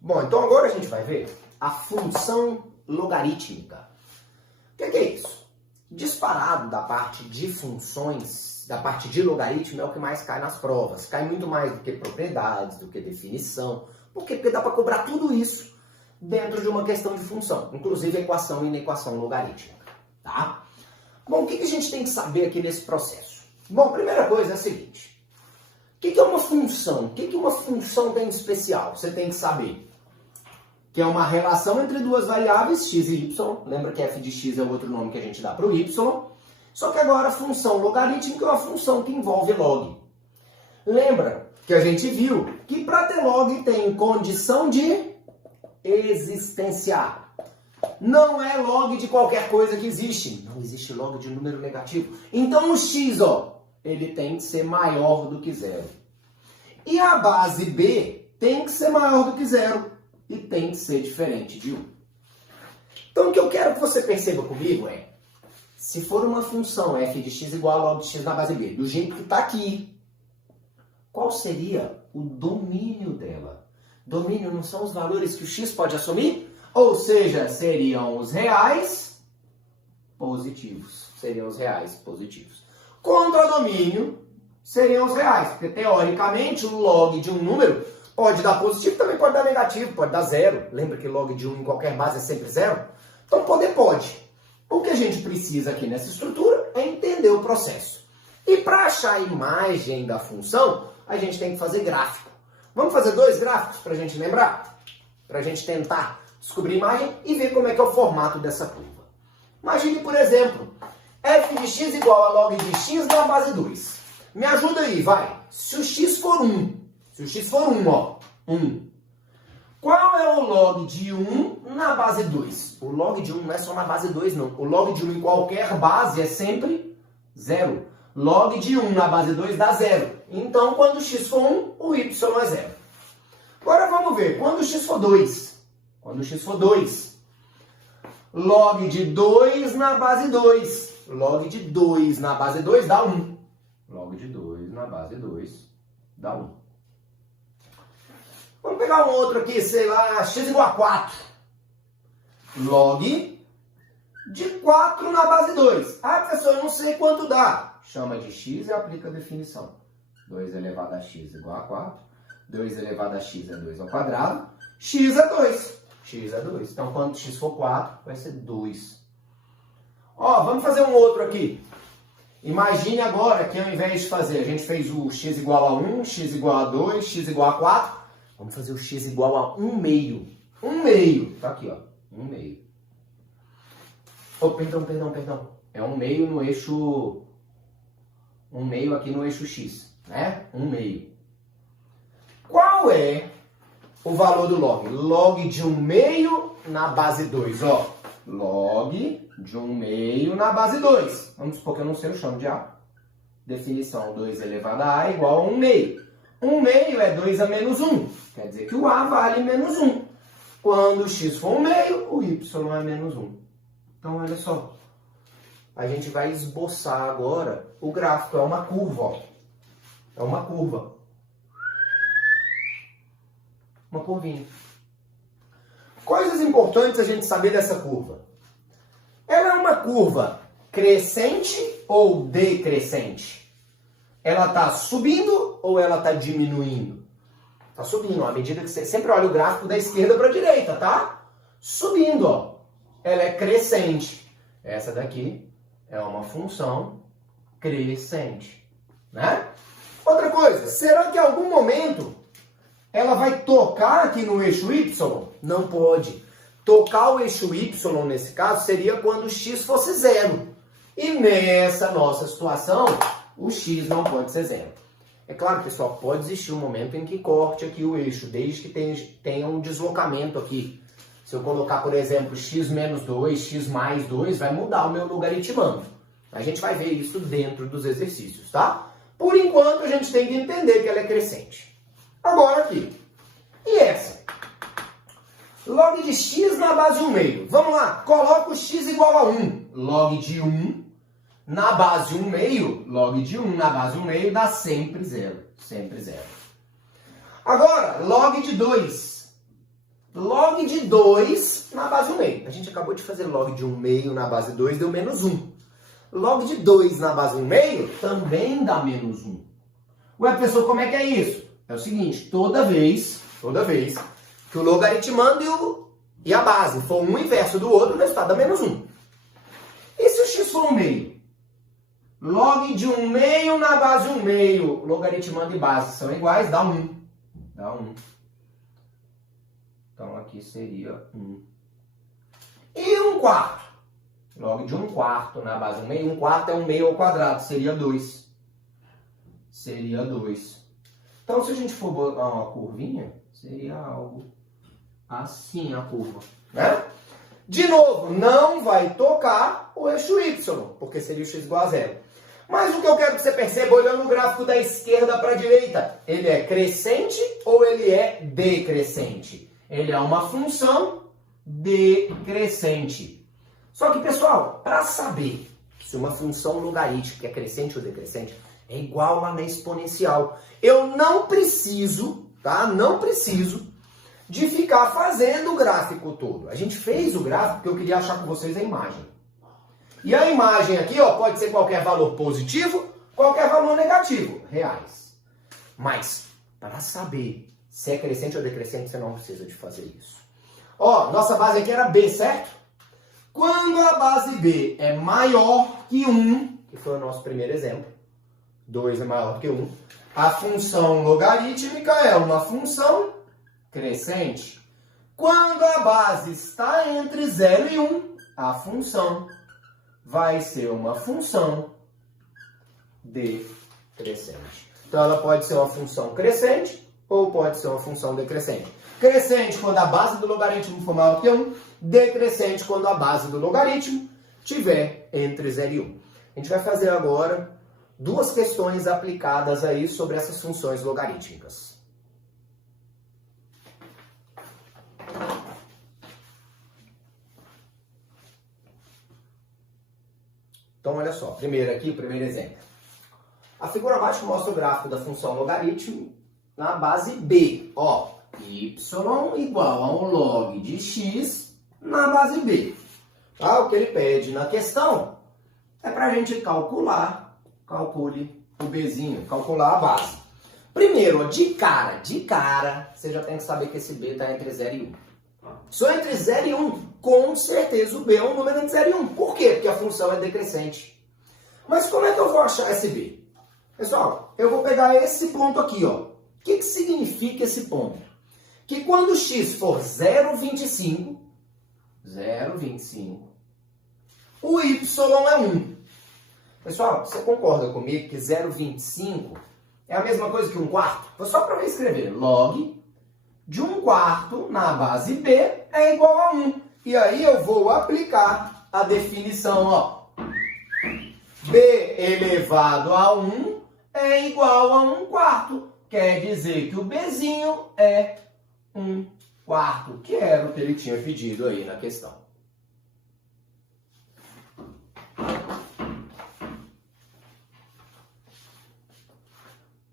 Bom, então agora a gente vai ver a função logarítmica. O que é isso? Disparado da parte de funções, da parte de logaritmo é o que mais cai nas provas. Cai muito mais do que propriedades, do que definição. Por quê? Porque dá para cobrar tudo isso dentro de uma questão de função, inclusive equação e inequação logarítmica, tá? Bom, o que a gente tem que saber aqui nesse processo? Bom, a primeira coisa é a seguinte. O que é uma função? O que uma função tem de especial? Você tem que saber que é uma relação entre duas variáveis, x e y. Lembra que f de x é o outro nome que a gente dá para o y. Só que agora a função logarítmica é uma função que envolve log. Lembra que a gente viu que para ter log tem condição de existenciar. Não é log de qualquer coisa que existe. Não existe log de número negativo. Então o x, ó, ele tem que ser maior do que zero. E a base b tem que ser maior do que zero. E tem que ser diferente de 1. Então o que eu quero que você perceba comigo é, se for uma função f de x igual a log de x na base b, do jeito que está aqui, qual seria o domínio dela? Domínio não são os valores que o x pode assumir? Ou seja, seriam os reais positivos. Seriam os reais positivos. Contra domínio seriam os reais, porque teoricamente o log de um número pode dar positivo, também pode dar negativo, pode dar zero. Lembra que log de 1 em qualquer base é sempre zero? Então poder pode. O que a gente precisa aqui nessa estrutura é entender o processo. E para achar a imagem da função, a gente tem que fazer gráfico. Vamos fazer 2 gráficos para a gente lembrar? Para a gente tentar descobrir a imagem e ver como é que é o formato dessa curva. Imagine, por exemplo, f de x igual a log de x na base 2. Me ajuda aí, vai. Se o x for 1, se o x for 1, ó, 1. Qual é o log de 1 na base 2? O log de 1 não é só na base 2, não. O log de 1 em qualquer base é sempre 0. Log de 1 na base 2 dá 0. Então, quando x for 1, o y é 0. Agora vamos ver. Quando x for 2? Quando x for 2. Log de 2 na base 2. Log de 2 na base 2 dá 1. Log de 2 na base 2 dá 1. Vamos pegar um outro aqui, sei lá, x igual a 4. Log de 4 na base 2. Ah, professor, eu não sei quanto dá. Chama de x e aplica a definição. 2 elevado a x igual a 4. 2 elevado a x é 2 ao quadrado. X é 2. X é 2. Então, quando x for 4, vai ser 2. Ó, vamos fazer um outro aqui. Imagine agora que ao invés de fazer, a gente fez o x igual a 1, x igual a 2, x igual a 4. Vamos fazer o x igual a 1 meio. 1 meio. Tá aqui, ó. 1 meio. Oh, perdão. É 1 meio no eixo... 1 meio aqui no eixo x, né? 1 meio. Qual é o valor do log? Log de 1 meio na base 2, ó. Log de 1 meio na base 2. Vamos supor que eu não sei, eu chamo de A. Definição 2 elevado a A é igual a 1 meio. 1 meio é 2 a menos 1. Quer dizer que o A vale menos 1. Quando o x for 1 meio, o y é menos 1. Então, olha só. A gente vai esboçar agora o gráfico. É uma curva, ó. É uma curva. Uma curvinha. Coisas importantes a gente saber dessa curva. Ela é uma curva crescente ou decrescente? Ela está subindo ou ela está diminuindo? Está subindo, ó, à medida que você sempre olha o gráfico da esquerda para a direita, tá? Subindo, ó. Ela é crescente. Essa daqui é uma função crescente, né? Outra coisa, será que em algum momento ela vai tocar aqui no eixo y? Não pode. Tocar o eixo y, nesse caso, seria quando o x fosse 0. E nessa nossa situação, o x não pode ser 0. É claro, pessoal, pode existir um momento em que corte aqui o eixo, desde que tenha um deslocamento aqui. Se eu colocar, por exemplo, x menos 2, x mais 2, vai mudar o meu logaritmando. A gente vai ver isso dentro dos exercícios, tá? Por enquanto, a gente tem que entender que ela é crescente. Agora aqui. E essa? Log de x na base 1 meio. Vamos lá. Coloca o x igual a 1. Log de 1 na base 1 meio. Log de 1 na base 1 meio dá sempre 0. Sempre 0. Agora, log de 2. log de 2 na base 1/2. A gente acabou de fazer log de 1/2 na base 2, deu menos 1. Log de 2 na base 1/2 também dá menos 1. Ué, pessoal, como é que é isso? É o seguinte, toda vez que o logaritmando e a base for um inverso do outro, o resultado dá menos 1. E se o x for 1/2? Log de 1/2 na base 1/2, logaritmando e base são iguais, dá 1. Dá 1. Então aqui seria 1. E 1/4? Log de 1/4 na base 1/2, 1/4 é 1/2 ao quadrado, seria 2. Seria 2. Então se a gente for botar uma curvinha, seria algo assim a curva, né? De novo, não vai tocar o eixo y, porque seria o x igual a 0. Mas o que eu quero que você perceba, olhando o gráfico da esquerda para a direita, ele é crescente ou ele é decrescente? Ele é uma função decrescente. Só que, pessoal, para saber se uma função logarítmica é crescente ou decrescente, é igual lá na exponencial. Eu não preciso, tá? Não preciso de ficar fazendo o gráfico todo. A gente fez o gráfico porque eu queria achar com vocês a imagem. E a imagem aqui, ó, pode ser qualquer valor positivo, qualquer valor negativo, reais. Mas, para saber se é crescente ou decrescente, você não precisa de fazer isso. Ó, nossa base aqui era B, certo? Quando a base B é maior que 1, que foi o nosso primeiro exemplo, 2 é maior que 1, a função logarítmica é uma função crescente. Quando a base está entre 0 e 1, a função vai ser uma função decrescente. Então ela pode ser uma função crescente ou pode ser uma função decrescente. Crescente quando a base do logaritmo for maior que 1, decrescente quando a base do logaritmo estiver entre 0 e 1. A gente vai fazer agora duas questões aplicadas aí sobre essas funções logarítmicas. Então, olha só. Primeiro aqui, o primeiro exemplo. A figura abaixo mostra o gráfico da função logaritmo na base B. Ó, y igual a um log de x na base B. Tá? O que ele pede na questão é para a gente calcule o Bzinho, calcular a base. Primeiro, ó, de cara, você já tem que saber que esse B está entre 0 e 1. Se é entre 0 e 1, com certeza o B é um número entre 0 e 1. Por quê? Porque a função é decrescente. Mas como é que eu vou achar esse B? Pessoal, eu vou pegar esse ponto aqui, ó. O que significa esse ponto? Que quando x for 0,25, o y é 1. Pessoal, você concorda comigo que 0,25 é a mesma coisa que 1/4? Foi só para eu escrever. Log de 1/4 na base B é igual a 1. E aí eu vou aplicar a definição, ó. B elevado a 1 é igual a 1/4. Quer dizer que o Bzinho é 1/4, que era o que ele tinha pedido aí na questão.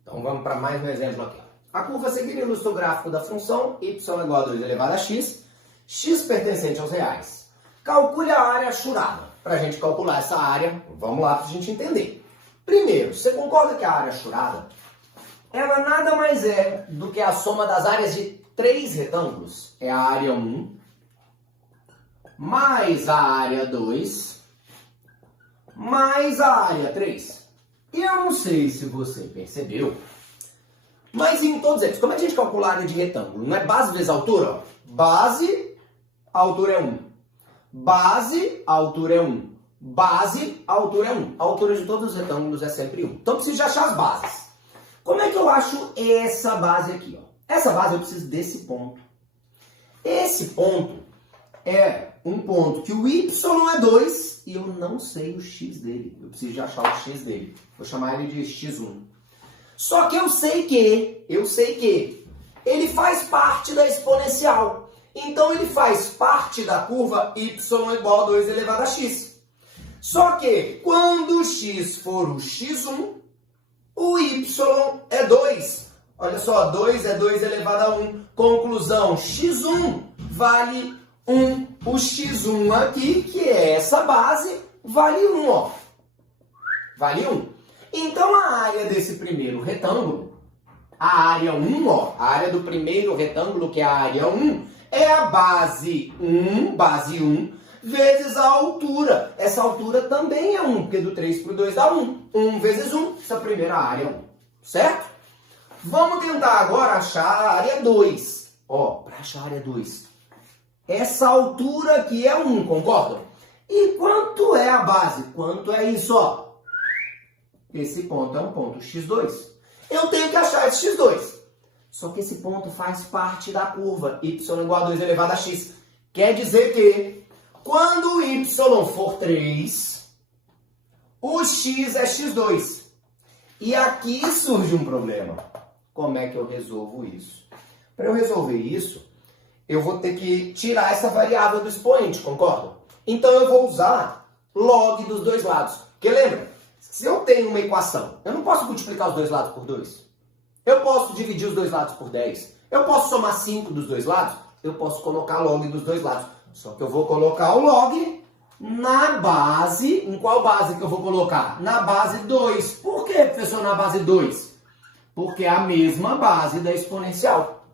Então vamos para mais um exemplo aqui. A curva a seguir ilustra o gráfico da função y igual a 2 elevado a x, x pertencente aos reais. Calcule a área achurada. Para a gente calcular essa área, vamos lá para a gente entender. Primeiro, você concorda que a área achurada, ela nada mais é do que a soma das áreas de 3 retângulos? É a área 1, mais a área 2, mais a área 3. E eu não sei se você percebeu, mas em todos eles, como é que a gente calcula a área de retângulo? Não é base vezes altura? Ó. Base, a altura é 1. Base, a altura é 1. Base, a altura é 1. A altura de todos os retângulos é sempre 1. Então, eu preciso de achar as bases. Como é que eu acho essa base aqui? Ó? Essa base eu preciso desse ponto. Esse ponto é um ponto que o y é 2 e eu não sei o x dele. Eu preciso de achar o x dele. Vou chamar ele de x1. Só que eu sei que ele faz parte da exponencial. Então, ele faz parte da curva y igual a 2 elevado a x. Só que, quando o x for o x1, o y é 2. Olha só, 2 é 2 elevado a 1. Conclusão, x1 vale 1. O x1 aqui, que é essa base, vale 1, ó. Vale 1. Então, a área desse primeiro retângulo, a área 1, ó, a área do primeiro retângulo, que é a área 1, é a base 1, vezes a altura. Essa altura também é 1, porque do 3 para o 2 dá 1. 1 vezes 1, essa primeira área é 1. Certo? Vamos tentar agora achar a área 2. Ó, para achar a área 2. Essa altura aqui é 1, concordam? E quanto é a base? Quanto é isso, ó? Esse ponto é um ponto x2. Eu tenho que achar esse x2. Só que esse ponto faz parte da curva y igual a 2 elevado a x. Quer dizer que quando o y for 3, o x é x2. E aqui surge um problema. Como é que eu resolvo isso? Para eu resolver isso, eu vou ter que tirar essa variável do expoente, concordam? Então eu vou usar log dos dois lados. Porque lembra, se eu tenho uma equação, eu não posso multiplicar os dois lados por 2. Eu posso dividir os dois lados por 10. Eu posso somar 5 dos dois lados. Eu posso colocar log dos dois lados. Só que eu vou colocar o log na base. Em qual base que eu vou colocar? Na base 2. Por que, professor, na base 2? Porque é a mesma base da exponencial.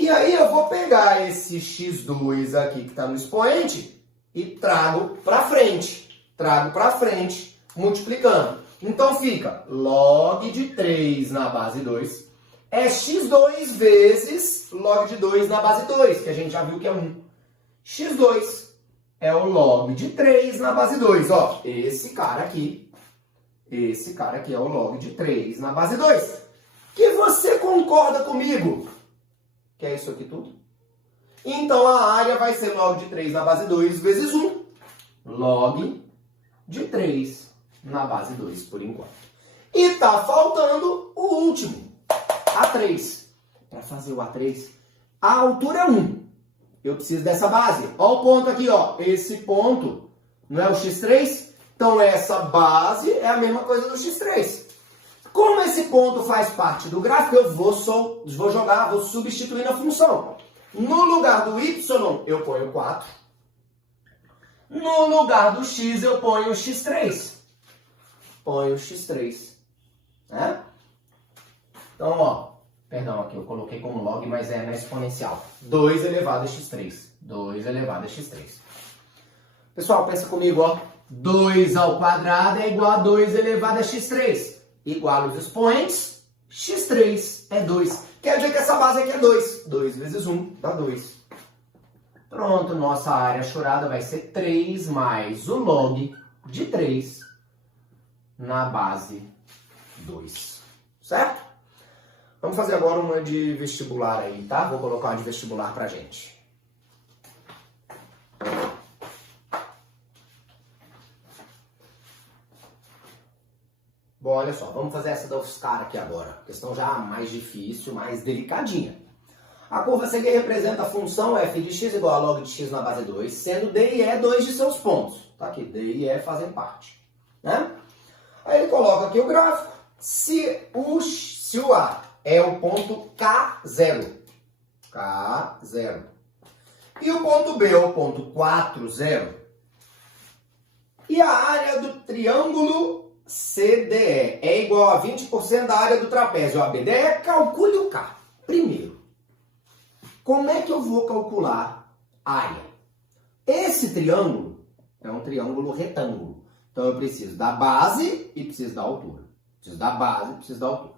E aí eu vou pegar esse x2 aqui que está no expoente e trago para frente. Trago para frente, multiplicando. Então fica log de 3 na base 2 é x2 vezes log de 2 na base 2, que a gente já viu que é 1. x2 é o log de 3 na base 2. Ó, esse cara aqui é o log de 3 na base 2. Que você concorda comigo? Que é isso aqui tudo? Então a área vai ser log de 3 na base 2 vezes 1. Log de 3 na base 2 por enquanto. E tá faltando o último, A3. Para fazer o A3, a altura é 1. Eu preciso dessa base. Ó o ponto aqui, ó. Esse ponto não é o x3? Então essa base é a mesma coisa do x3. Como esse ponto faz parte do gráfico, eu vou substituir na função. No lugar do y, eu ponho 4. No lugar do x, eu ponho o x3. Põe o x3, né? Então, ó, perdão, aqui eu coloquei como log, mas é na exponencial. 2 elevado a x3. 2 elevado a x3. Pessoal, pensa comigo, ó. 2 ao quadrado é igual a 2 elevado a x3. Igual os expoentes, x3 é 2. Quer dizer que essa base aqui é 2. 2 vezes 1 dá 2. Pronto, nossa área achurada vai ser 3 mais o log de 3 na base 2, certo? Vamos fazer agora uma de vestibular aí, tá? Vou colocar uma de vestibular pra gente. Bom, olha só, vamos fazer essa da UFSCar aqui agora. Questão já mais difícil, mais delicadinha. A curva CQ representa a função f de x igual a log de x na base 2, sendo D e E dois de seus pontos. Tá aqui, D e E fazem parte, né? Aí ele coloca aqui o gráfico. Se o A é o ponto K0, K0, e o ponto B é o ponto 4, 0, e a área do triângulo CDE é igual a 20% da área do trapézio ABDE, calcule o K. Primeiro, como é que eu vou calcular a área? Esse triângulo é um triângulo retângulo. Então, eu preciso da base e preciso da altura. Preciso da base e preciso da altura.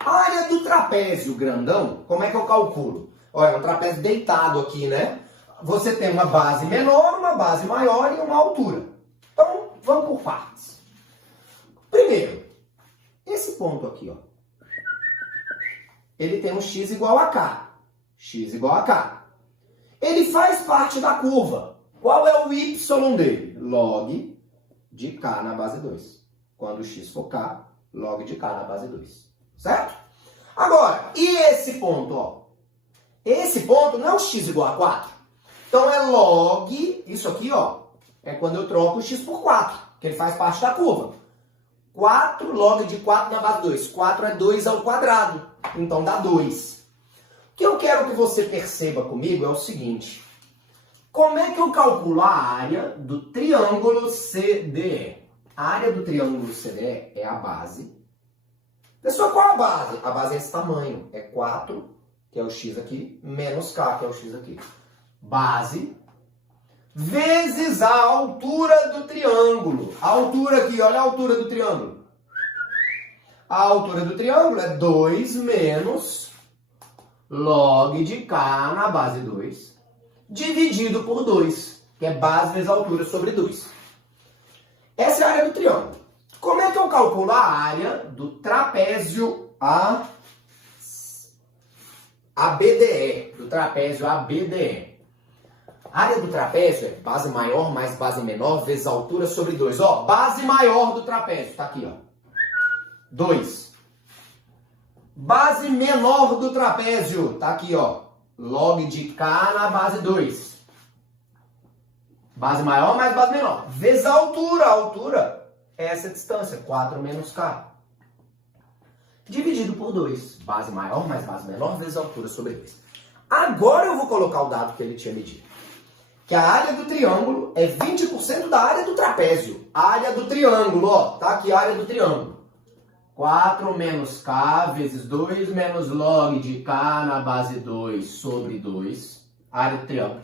A área do trapézio grandão, como é que eu calculo? Olha, é um trapézio deitado aqui, né? Você tem uma base menor, uma base maior e uma altura. Então, vamos por partes. Primeiro, esse ponto aqui, ó. Ele tem um x igual a k. X igual a k. Ele faz parte da curva. Qual é o y dele? Log de k na base 2. Quando o x for k, log de k na base 2. Certo? Agora, e esse ponto, ó? Esse ponto não é o x igual a 4. Então é log, isso aqui, ó, é quando eu troco o x por 4, que ele faz parte da curva. 4 log de 4 na base 2. 4 é 2 ao quadrado, então dá 2. O que eu quero que você perceba comigo é o seguinte. Como é que eu calculo a área do triângulo CDE? A área do triângulo CDE é a base. Pessoal, qual a base? A base é esse tamanho. É 4, que é o x aqui, menos k, que é o x aqui. Base vezes a altura do triângulo. A altura aqui, olha a altura do triângulo. A altura do triângulo é 2 menos log de k na base 2, dividido por 2, que é base vezes a altura sobre 2. Essa é a área do triângulo. Como é que eu calculo a área do trapézio ABDE? Do trapézio ABDE. A área do trapézio é base maior mais base menor vezes a altura sobre 2. Ó, base maior do trapézio, tá aqui, ó. 2. Base menor do trapézio, tá aqui, ó. Log de k na base 2. Base maior mais base menor. Vezes a altura. A altura é essa distância, 4 menos k. Dividido por 2. Base maior mais base menor vezes a altura sobre 2. Agora eu vou colocar o dado que ele tinha medido. Que a área do triângulo é 20% da área do trapézio. A área do triângulo, ó. Tá aqui a área do triângulo. 4 menos k vezes 2 menos log de k na base 2 sobre 2. Área do triângulo.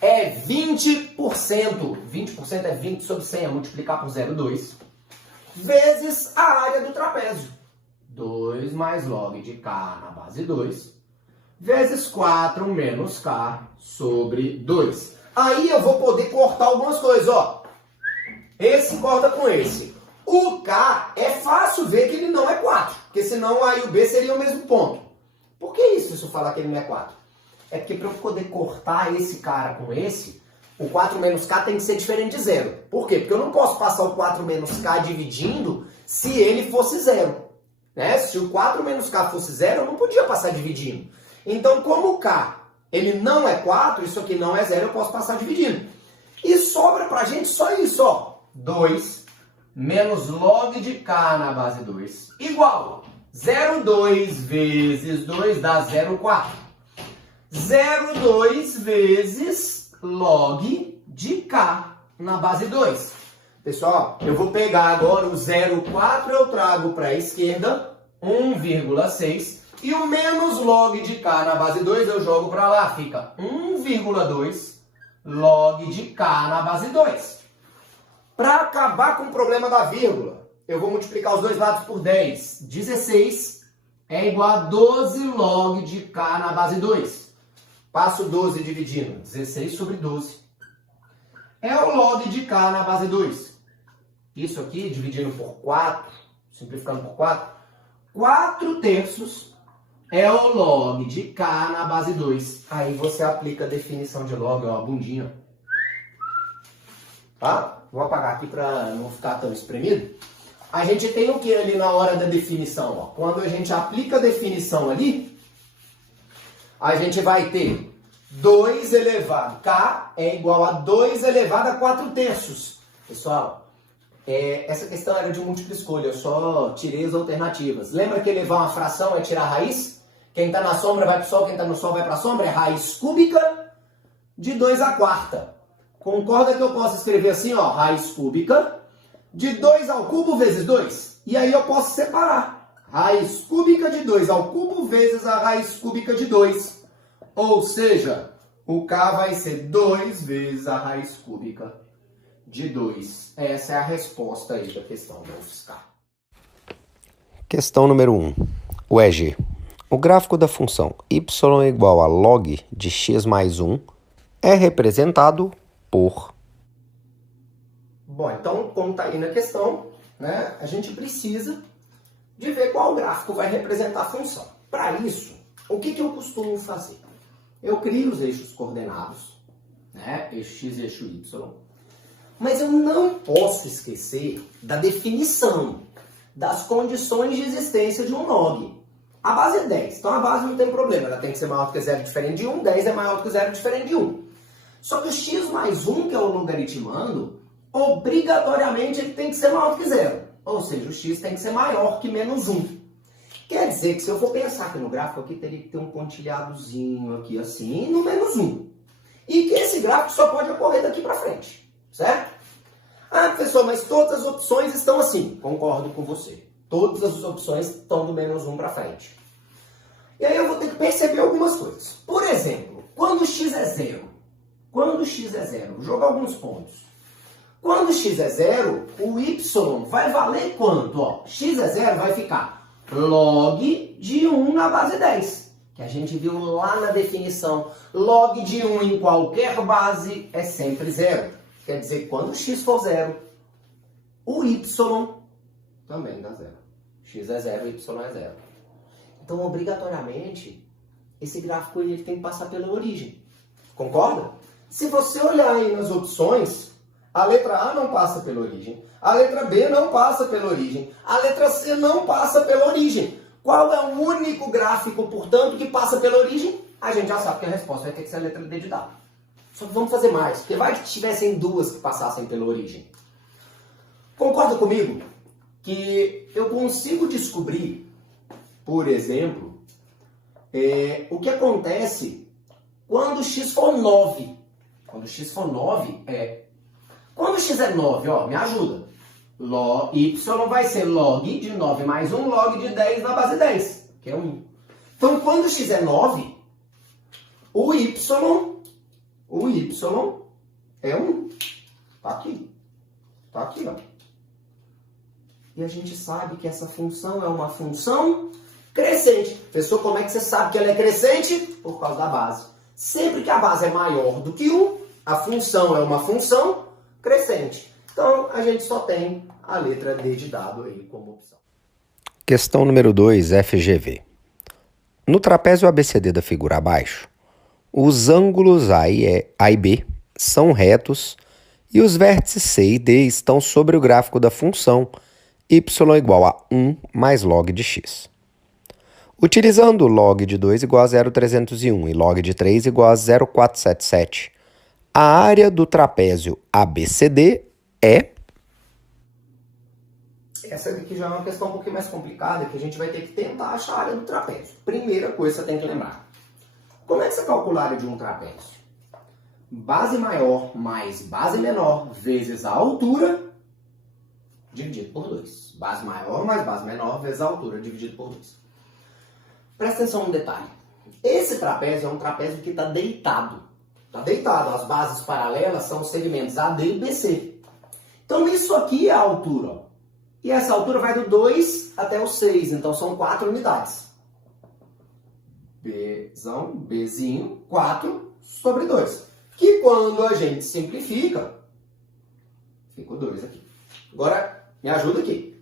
É 20%. 20% é 20 sobre 100. É multiplicar por 0,2. Vezes a área do trapézio. 2 mais log de k na base 2. Vezes 4 menos k sobre 2. Aí eu vou poder cortar algumas coisas, ó. Esse corta com esse. O K é fácil ver que ele não é 4, porque senão A e o B seriam o mesmo ponto. Por que isso, se eu falar que ele não é 4? É porque para eu poder cortar esse cara com esse, o 4 menos K tem que ser diferente de 0. Por quê? Porque eu não posso passar o 4 menos K dividindo se ele fosse 0. Né? Se o 4 menos K fosse 0, eu não podia passar dividindo. Então, como o K ele não é 4, isso aqui não é 0, eu posso passar dividindo. E sobra pra gente só isso, ó. 2 menos log de k na base 2 igual 0,2 vezes 2 dá 0,4. 0,2 vezes log de k na base 2. Pessoal, eu vou pegar agora o 0,4, eu trago para a esquerda, 1,6. E o menos log de k na base 2 eu jogo para lá, fica 1,2 log de k na base 2. Para acabar com o problema da vírgula, eu vou multiplicar os dois lados por 10. 16 é igual a 12 log de k na base 2. Passo 12 dividindo. 16 sobre 12. É o log de k na base 2. Isso aqui, dividindo por 4, simplificando por 4, 4 terços é o log de k na base 2. Aí você aplica a definição de log, ó, a bundinha. Tá? Vou apagar aqui para não ficar tão espremido. A gente tem o que ali na hora da definição? Ó? Quando a gente aplica a definição ali, a gente vai ter 2 elevado, k é igual a 2 elevado a 4 terços. Pessoal, essa questão era de múltipla escolha, eu só tirei as alternativas. Lembra que elevar uma fração é tirar a raiz? Quem está na sombra vai para o sol, quem está no sol vai para a sombra. É raiz cúbica de 2 à quarta. Concorda que eu posso escrever assim, ó, raiz cúbica de 2 ao cubo vezes 2. E aí eu posso separar. Raiz cúbica de 2 ao cubo vezes a raiz cúbica de 2. Ou seja, o K vai ser 2 vezes a raiz cúbica de 2. Essa é a resposta aí da questão da UFSCar. Questão número 1. O EG. O gráfico da função y é igual a log de x mais 1 é representado por... Bom, então, como está aí na questão, né, a gente precisa de ver qual gráfico vai representar a função. Para isso, o que eu costumo fazer? Eu crio os eixos coordenados, né, eixo x e eixo y, mas eu não posso esquecer da definição, das condições de existência de um log. A base é 10, então a base não tem problema, ela tem que ser maior do que 0 diferente de 1, 10 é maior do que 0 diferente de 1. Só que o x mais 1, que é o logaritmando, obrigatoriamente ele tem que ser maior do que 0. Ou seja, o x tem que ser maior que menos 1. Quer dizer que se eu for pensar aqui no gráfico, aqui teria que ter um pontilhadozinho aqui assim, no menos 1. e que esse gráfico só pode ocorrer daqui para frente, certo? Ah, professor, mas todas as opções estão assim. Concordo com você. Todas as opções estão do menos 1 para frente. E aí eu vou ter que perceber algumas coisas. Por exemplo, quando x é zero, vou jogar alguns pontos. Quando x é zero, o y vai valer quanto? Ó, x é zero, vai ficar log de 1 na base 10. Que a gente viu lá na definição. Log de 1 em qualquer base é sempre zero. Quer dizer, quando x for zero, o y também dá zero. X é zero, y é zero. Então, obrigatoriamente, esse gráfico ele tem que passar pela origem. Concorda? Se você olhar aí nas opções, a letra A não passa pela origem, a letra B não passa pela origem, a letra C não passa pela origem. Qual é o único gráfico, portanto, que passa pela origem? A gente já sabe que a resposta vai ter que ser a letra D de dado. Só que vamos fazer mais, porque vai que tivessem duas que passassem pela origem. Concorda comigo que eu consigo descobrir, por exemplo, o que acontece quando x for 9. Quando x for 9 Quando x é 9, ó, me ajuda. Y vai ser log de 9 mais 1, log de 10 na base 10, que é 1. Então, quando x é 9, o y é 1. Tá aqui. Tá aqui, ó. E a gente sabe que essa função é uma função crescente. Professor, como é que você sabe que ela é crescente? Por causa da base. Sempre que a base é maior do que 1, a função é uma função crescente. Então, a gente só tem a letra D de dado aí como opção. Questão número 2, FGV. No trapézio ABCD da figura abaixo, os ângulos A e B são retos e os vértices C e D estão sobre o gráfico da função y igual a 1 mais log de x. Utilizando log de 2 igual a 0,301 e log de 3 igual a 0,477, a área do trapézio ABCD é... Essa aqui já é uma questão um pouquinho mais complicada, que a gente vai ter que tentar achar a área do trapézio. Primeira coisa que você tem que lembrar. Como é que você calcula a área de um trapézio? Base maior mais base menor vezes a altura dividido por 2. Base maior mais base menor vezes a altura dividido por 2. Presta atenção no detalhe. Esse trapézio é um trapézio que está deitado. Está deitado. As bases paralelas são os segmentos AD e BC. Então isso aqui é a altura. Ó. E essa altura vai do 2 até o 6. Então são 4 unidades. Bzinho, 4 sobre 2. Que quando a gente simplifica, fica o 2 aqui. Agora, me ajuda aqui.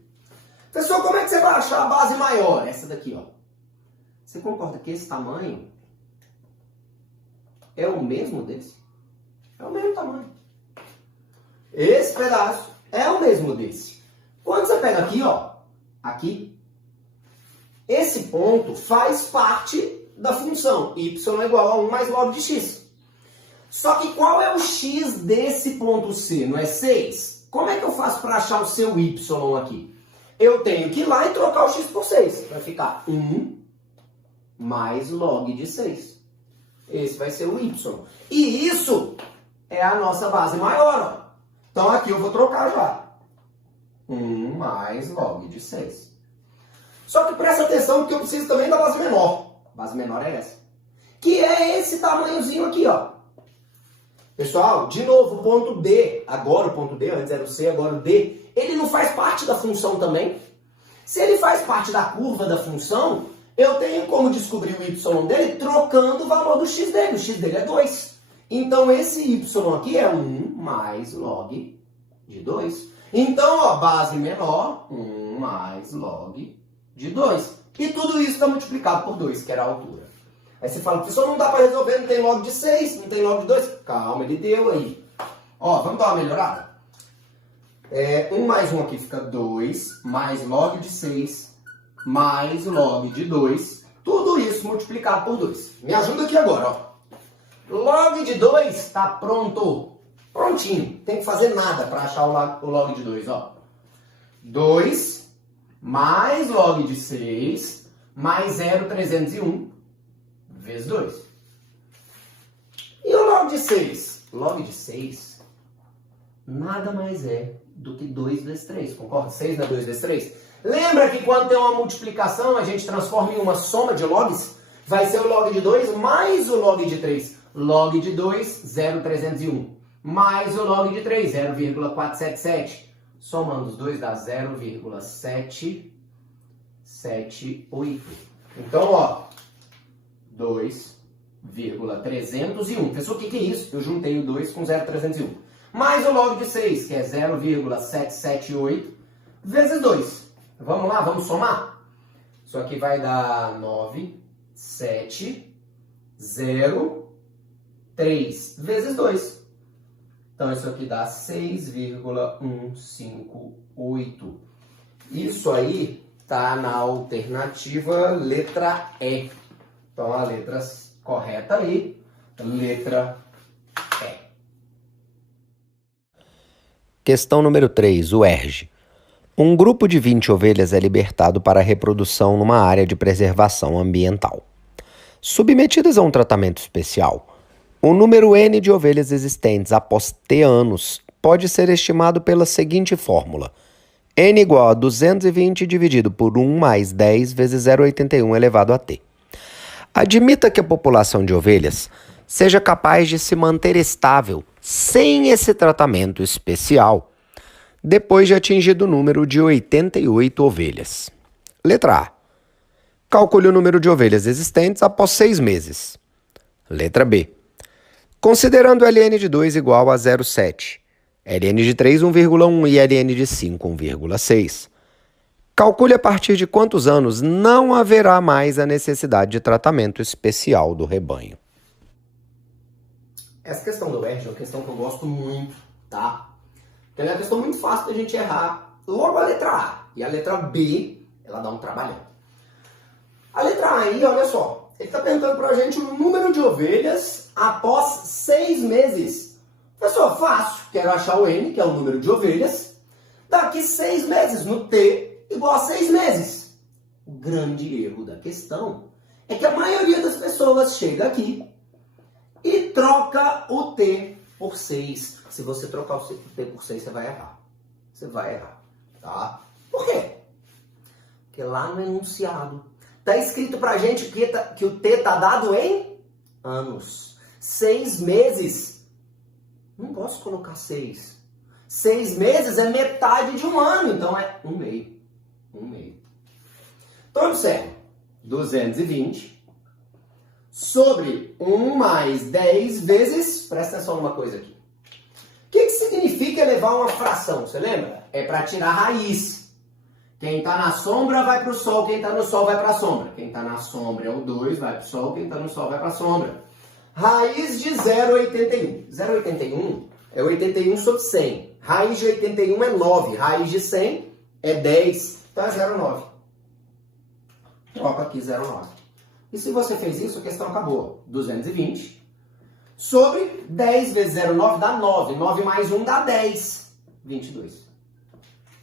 Pessoal, como é que você vai achar a base maior? Essa daqui, ó. Você concorda que esse tamanho é o mesmo desse? É o mesmo tamanho. Esse pedaço é o mesmo desse. Quando você pega aqui, ó, aqui, esse ponto faz parte da função y igual a 1 mais log de x. Só que qual é o x desse ponto C? Não é 6? Como é que eu faço para achar o seu y aqui? Eu tenho que ir lá e trocar o x por 6. Vai ficar 1 mais log de 6. Esse vai ser o y. E isso é a nossa base maior. Ó. Então aqui eu vou trocar já. 1 mais log de 6. Só que presta atenção que eu preciso também da base menor. A base menor é essa. Que é esse tamanhozinho aqui, ó. Pessoal, de novo, o ponto D. Agora o ponto D, antes era o C, agora o D. Ele não faz parte da função também? Se ele faz parte da curva da função, eu tenho como descobrir o y dele trocando o valor do x dele. O x dele é 2. Então, esse y aqui é 1 mais log de 2. Então, ó, base menor, 1 mais log de 2. E tudo isso está multiplicado por 2, que era a altura. Aí você fala, professor, não dá para resolver, não tem log de 6, não tem log de 2. Calma, ele deu aí. Ó, vamos dar uma melhorada? 1 mais 1 aqui fica 2, mais log de 6, mais log de 2. Tudo isso multiplicado por 2. Me ajuda aqui agora, ó. Log de 2 está pronto. Prontinho. Tem que fazer nada para achar o log de 2, ó. 2 mais log de 6 mais 0,301 vezes 2. E o log log de 6. Log de 6 nada mais é do que 2 vezes 3, concorda? 6 não é 2 vezes 3? Lembra que quando tem uma multiplicação, a gente transforma em uma soma de logs? Vai ser o log de 2 mais o log de 3. Log de 2, 0,301. Mais o log de 3, 0,477. Somando os dois dá 0,778. Então, ó, 2,301. Pessoal, o que é isso? Eu juntei o 2 com 0,301. Mais o log de 6, que é 0,778, vezes 2. Vamos lá, vamos somar? Isso aqui vai dar 9,703 vezes 2. Então, isso aqui dá 6,158. Isso aí está na alternativa letra E. Então, a letra correta aí, letra E. Questão número 3, o UERJ. Um grupo de 20 ovelhas é libertado para reprodução numa área de preservação ambiental. Submetidas a um tratamento especial, o número N de ovelhas existentes após T anos pode ser estimado pela seguinte fórmula. N igual a 220 dividido por 1 mais 10 vezes 0,81 elevado a T. Admita que a população de ovelhas seja capaz de se manter estável sem esse tratamento especial, depois de atingido o número de 88 ovelhas. Letra A. Calcule o número de ovelhas existentes após 6 meses. Letra B. Considerando ln de 2 igual a 0,7, ln de 3, 1,1 e ln de 5, 1,6. Calcule a partir de quantos anos não haverá mais a necessidade de tratamento especial do rebanho. Essa questão do UERJ é uma questão que eu gosto muito, tá? Porque ela é uma questão muito fácil da gente errar logo a letra A. E a letra B, ela dá um trabalhão. A letra A aí, olha só, ele está perguntando pra gente o número de ovelhas após 6 meses. Pessoal, fácil. Quero achar o N, que é o número de ovelhas, daqui 6 meses, no T igual a 6 meses. O grande erro da questão é que a maioria das pessoas chega aqui e troca o T por 6. Se você trocar o T por 6, você vai errar. Você vai errar, tá? Por quê? Porque lá no enunciado está escrito pra gente que o T está dado em anos. 6 meses. Não posso colocar 6. 6 meses é metade de um ano, então é 1,5. 1,5. Então, observe. 220 sobre 1 mais 10 vezes... Presta atenção numa coisa aqui. O que significa elevar uma fração? Você lembra? É para tirar raiz. Quem está na sombra vai para o sol, quem está no sol vai para a sombra. Quem está na sombra é o 2, vai para o sol, quem está no sol vai para a sombra. Raiz de 0,81. 0,81 é 81 sobre 100. Raiz de 81 é 9. Raiz de 100 é 10. Então é 0,9. Troca aqui 0,9. E se você fez isso, a questão acabou. 220 sobre 10 vezes 0,9 dá 9. 9 mais 1 dá 10. 22.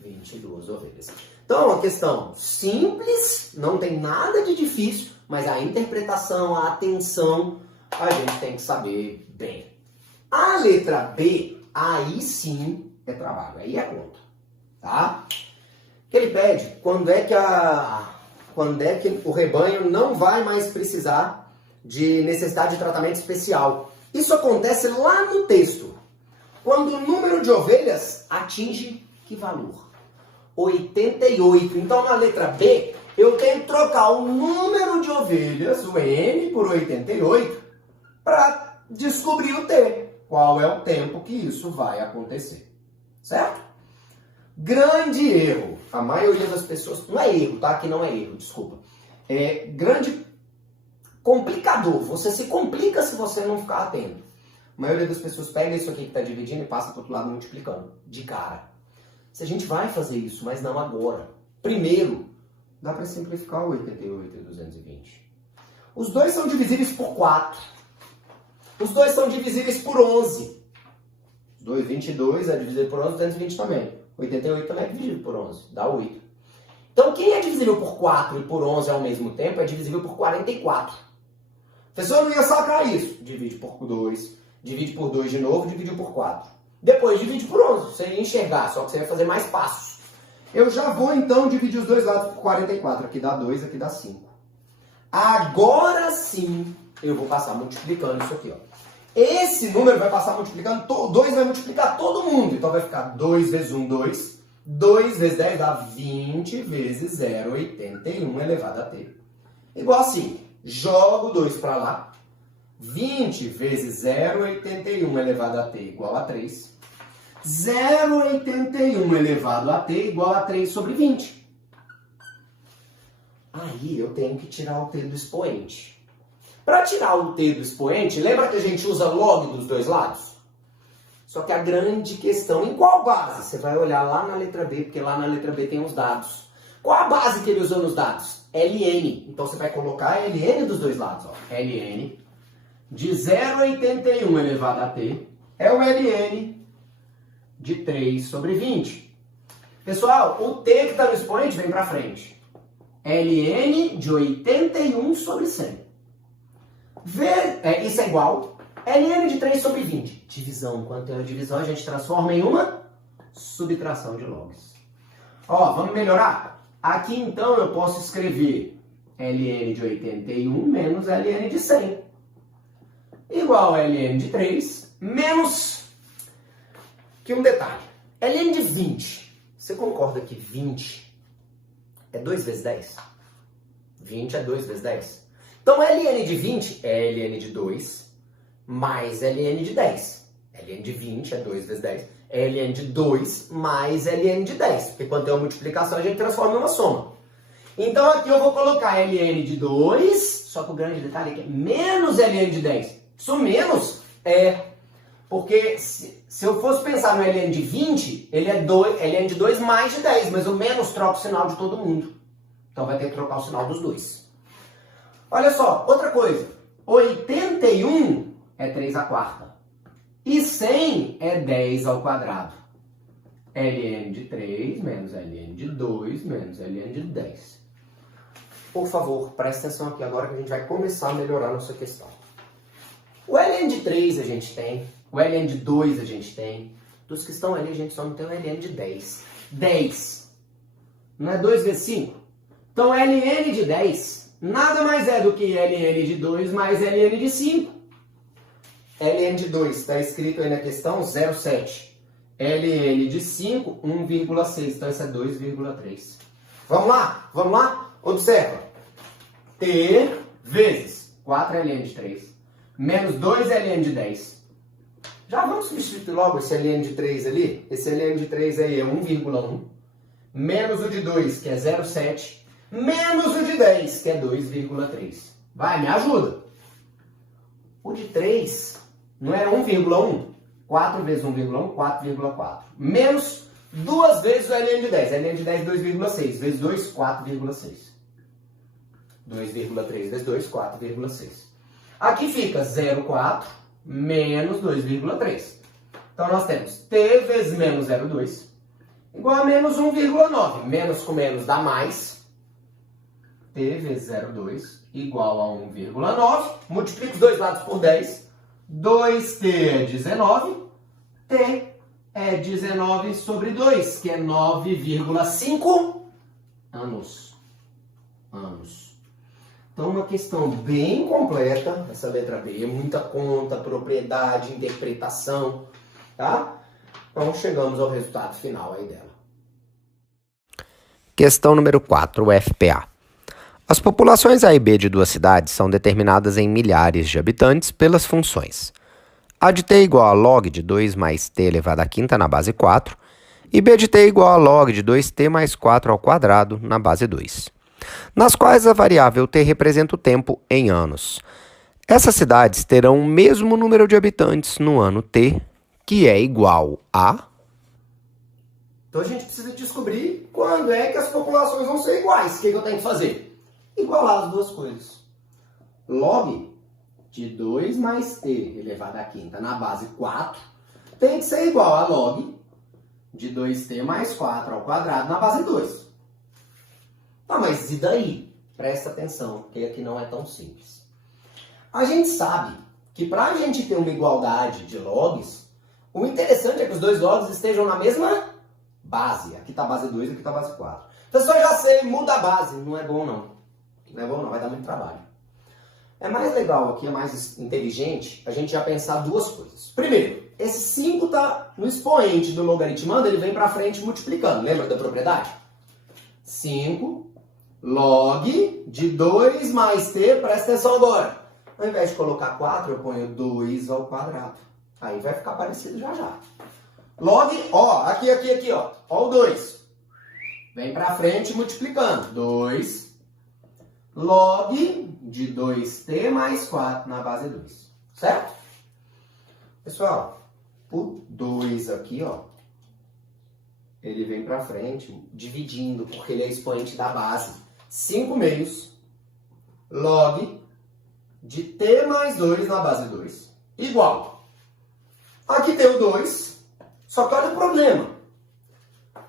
22 ovelhas. Então, é uma questão simples, não tem nada de difícil, mas a interpretação, a atenção, a gente tem que saber bem. A letra B, aí sim é trabalho, aí é conta, tá? O que ele pede, quando é que o rebanho não vai mais precisar de necessidade de tratamento especial. Isso acontece lá no texto, quando o número de ovelhas atinge que valor? 88. Então, na letra B, eu tenho que trocar o número de ovelhas, o N, por 88, para descobrir o T. Qual é o tempo que isso vai acontecer. Certo? Grande erro. A maioria das pessoas... Não é erro, tá? Que não é erro, desculpa. É grande complicador. Você se complica se você não ficar atento. A maioria das pessoas pega isso aqui que está dividindo e passa para o outro lado multiplicando. De cara. Se a gente vai fazer isso, mas não agora. Primeiro, dá para simplificar o 88 e 220. Os dois são divisíveis por 4. Os dois são divisíveis por 11. 22 é divisível por 11, 220 também. 88 também é divisível por 11, dá 8. Então, quem é divisível por 4 e por 11 ao mesmo tempo é divisível por 44. A pessoa não ia sacar isso. Divide por 2, Divide por 2 de novo, dividiu por 4. Depois divide por 11, você ia enxergar, só que você vai fazer mais passos. Eu já vou então dividir os dois lados por 44. Aqui dá 2, aqui dá 5. Agora sim, eu vou passar multiplicando isso aqui, ó. Esse número vai passar multiplicando, 2 vai multiplicar todo mundo. Então vai ficar 2 vezes 1, 2. 2 vezes 10 dá 20 vezes 0,81 elevado a t. Igual assim, jogo 2 para lá. 20 vezes 0,81 elevado a t igual a 3. 0,81 elevado a t igual a 3 sobre 20. Aí eu tenho que tirar o t do expoente. Para tirar o t do expoente, lembra que a gente usa log dos dois lados? Só que a grande questão, em qual base? Você vai olhar lá na letra B, porque lá na letra B tem os dados. Qual a base que ele usou nos dados? ln. Então você vai colocar ln dos dois lados. Ó. ln de 0,81 elevado a t é o ln de 3 sobre 20. Pessoal, o t que está no expoente vem para frente. ln de 81 sobre 100. Isso é igual ln de 3 sobre 20. Divisão. Quando tem a divisão, a gente transforma em uma subtração de logs. Ó, vamos melhorar? Aqui, então, eu posso escrever ln de 81 menos ln de 100. Igual a ln de 3 menos... que um detalhe. ln de 20. Você concorda que 20 é 2 vezes 10? 20 é 2 vezes 10. Então, ln de 20 é ln de 2 mais ln de 10. ln de 20 é 2 vezes 10. É ln de 2 mais ln de 10. Porque quando tem uma multiplicação, a gente transforma em uma soma. Então, aqui eu vou colocar ln de 2, só que o grande detalhe é que é menos ln de 10. Isso menos é... Porque se eu fosse pensar no ln de 20, ele é ln de 2 mais de 10, mas o menos troca o sinal de todo mundo. Então vai ter que trocar o sinal dos dois. Olha só, outra coisa. 81 é 3 à quarta. E 100 é 10 ao quadrado. ln de 3 menos ln de 2 menos ln de 10. Por favor, preste atenção aqui agora que a gente vai começar a melhorar a nossa questão. O ln de 3 a gente tem. O ln de 2 a gente tem. Dos que estão ali, a gente só não tem o ln de 10. 10. Não é 2 vezes 5? Então, ln de 10 nada mais é do que ln de 2 mais ln de 5. ln de 2 está escrito aí na questão 0,7. ln de 5, 1,6. Então, isso é 2,3. Vamos lá? Vamos lá? Observa. T vezes 4 ln de 3 menos 2 ln de 10. Já vamos substituir logo esse ln de 3 ali? Esse ln de 3 aí é 1,1. Menos o de 2, que é 0,7. Menos o de 10, que é 2,3. Vai, me ajuda. O de 3 não era 1,1? 4 vezes 1,1, 4,4. Menos 2 vezes o ln de 10. ln de 10, 2,6. Vezes 2, 4,6. 2,3 vezes 2, 4,6. Aqui fica 0,4 menos 2,3. Então, nós temos t vezes menos 0,2 igual a menos 1,9. Menos com menos dá mais. T vezes 0,2 igual a 1,9. Multiplica os dois lados por 10. 2t é 19. T é 19 sobre 2, que é 9,5 anos. Então, uma questão bem completa, essa letra B, muita conta, propriedade, interpretação, tá? Então, chegamos ao resultado final aí dela. Questão número 4, o FPA. As populações A e B de duas cidades são determinadas em milhares de habitantes pelas funções A de t igual a log de 2 mais t elevado à quinta na base 4 e B de t igual a log de 2t mais 4 ao quadrado na base 2. Nas quais a variável t representa o tempo em anos. Essas cidades terão o mesmo número de habitantes no ano t, que é igual a... Então a gente precisa descobrir quando é que as populações vão ser iguais. O que eu tenho que fazer? Igualar as duas coisas. Log de 2 mais t elevado à quinta na base 4 tem que ser igual a log de 2t mais 4 ao quadrado na base 2. Tá, mas e daí? Presta atenção, porque aqui não é tão simples. A gente sabe que para a gente ter uma igualdade de logs, o interessante é que os dois logs estejam na mesma base. Aqui está a base 2 e aqui está a base 4. Pessoal, já sei, muda a base. Não é bom não. Não é bom não, vai dar muito trabalho. É mais legal aqui, é mais inteligente a gente já pensar duas coisas. Primeiro, esse 5 está no expoente do logaritmando, ele vem para frente multiplicando. Lembra da propriedade? 5 log de 2 mais t, presta atenção agora. Ao invés de colocar 4, eu ponho 2 ao quadrado. Aí vai ficar parecido já já. Log, ó, aqui, ó. Ó o 2. Vem pra frente multiplicando. 2 log de 2t mais 4 na base 2. Certo? Pessoal, o 2 aqui, ó, ele vem pra frente dividindo, porque ele é expoente da base. 5 meios log de t mais 2 na base 2. Igual. Aqui tem o 2, só que olha o problema.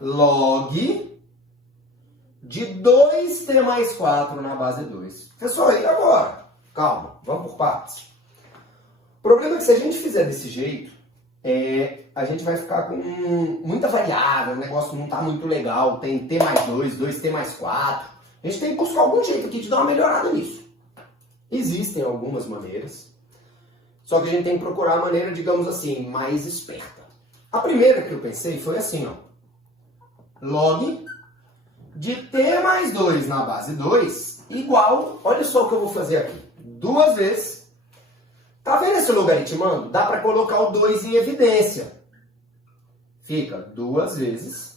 Log de 2t mais 4 na base 2. Pessoal, e agora? Calma, vamos por partes. O problema é que se a gente fizer desse jeito, a gente vai ficar com muita variável, o negócio não está muito legal. Tem t mais 2, 2t mais 4. A gente tem que buscar algum jeito aqui de dar uma melhorada nisso. Existem algumas maneiras, só que a gente tem que procurar a maneira, digamos assim, mais esperta. A primeira que eu pensei foi assim, ó. Log de t mais 2 na base 2 igual, olha só o que eu vou fazer aqui. 2 vezes. Tá vendo esse logaritmando? Dá para colocar o 2 em evidência. Fica 2 vezes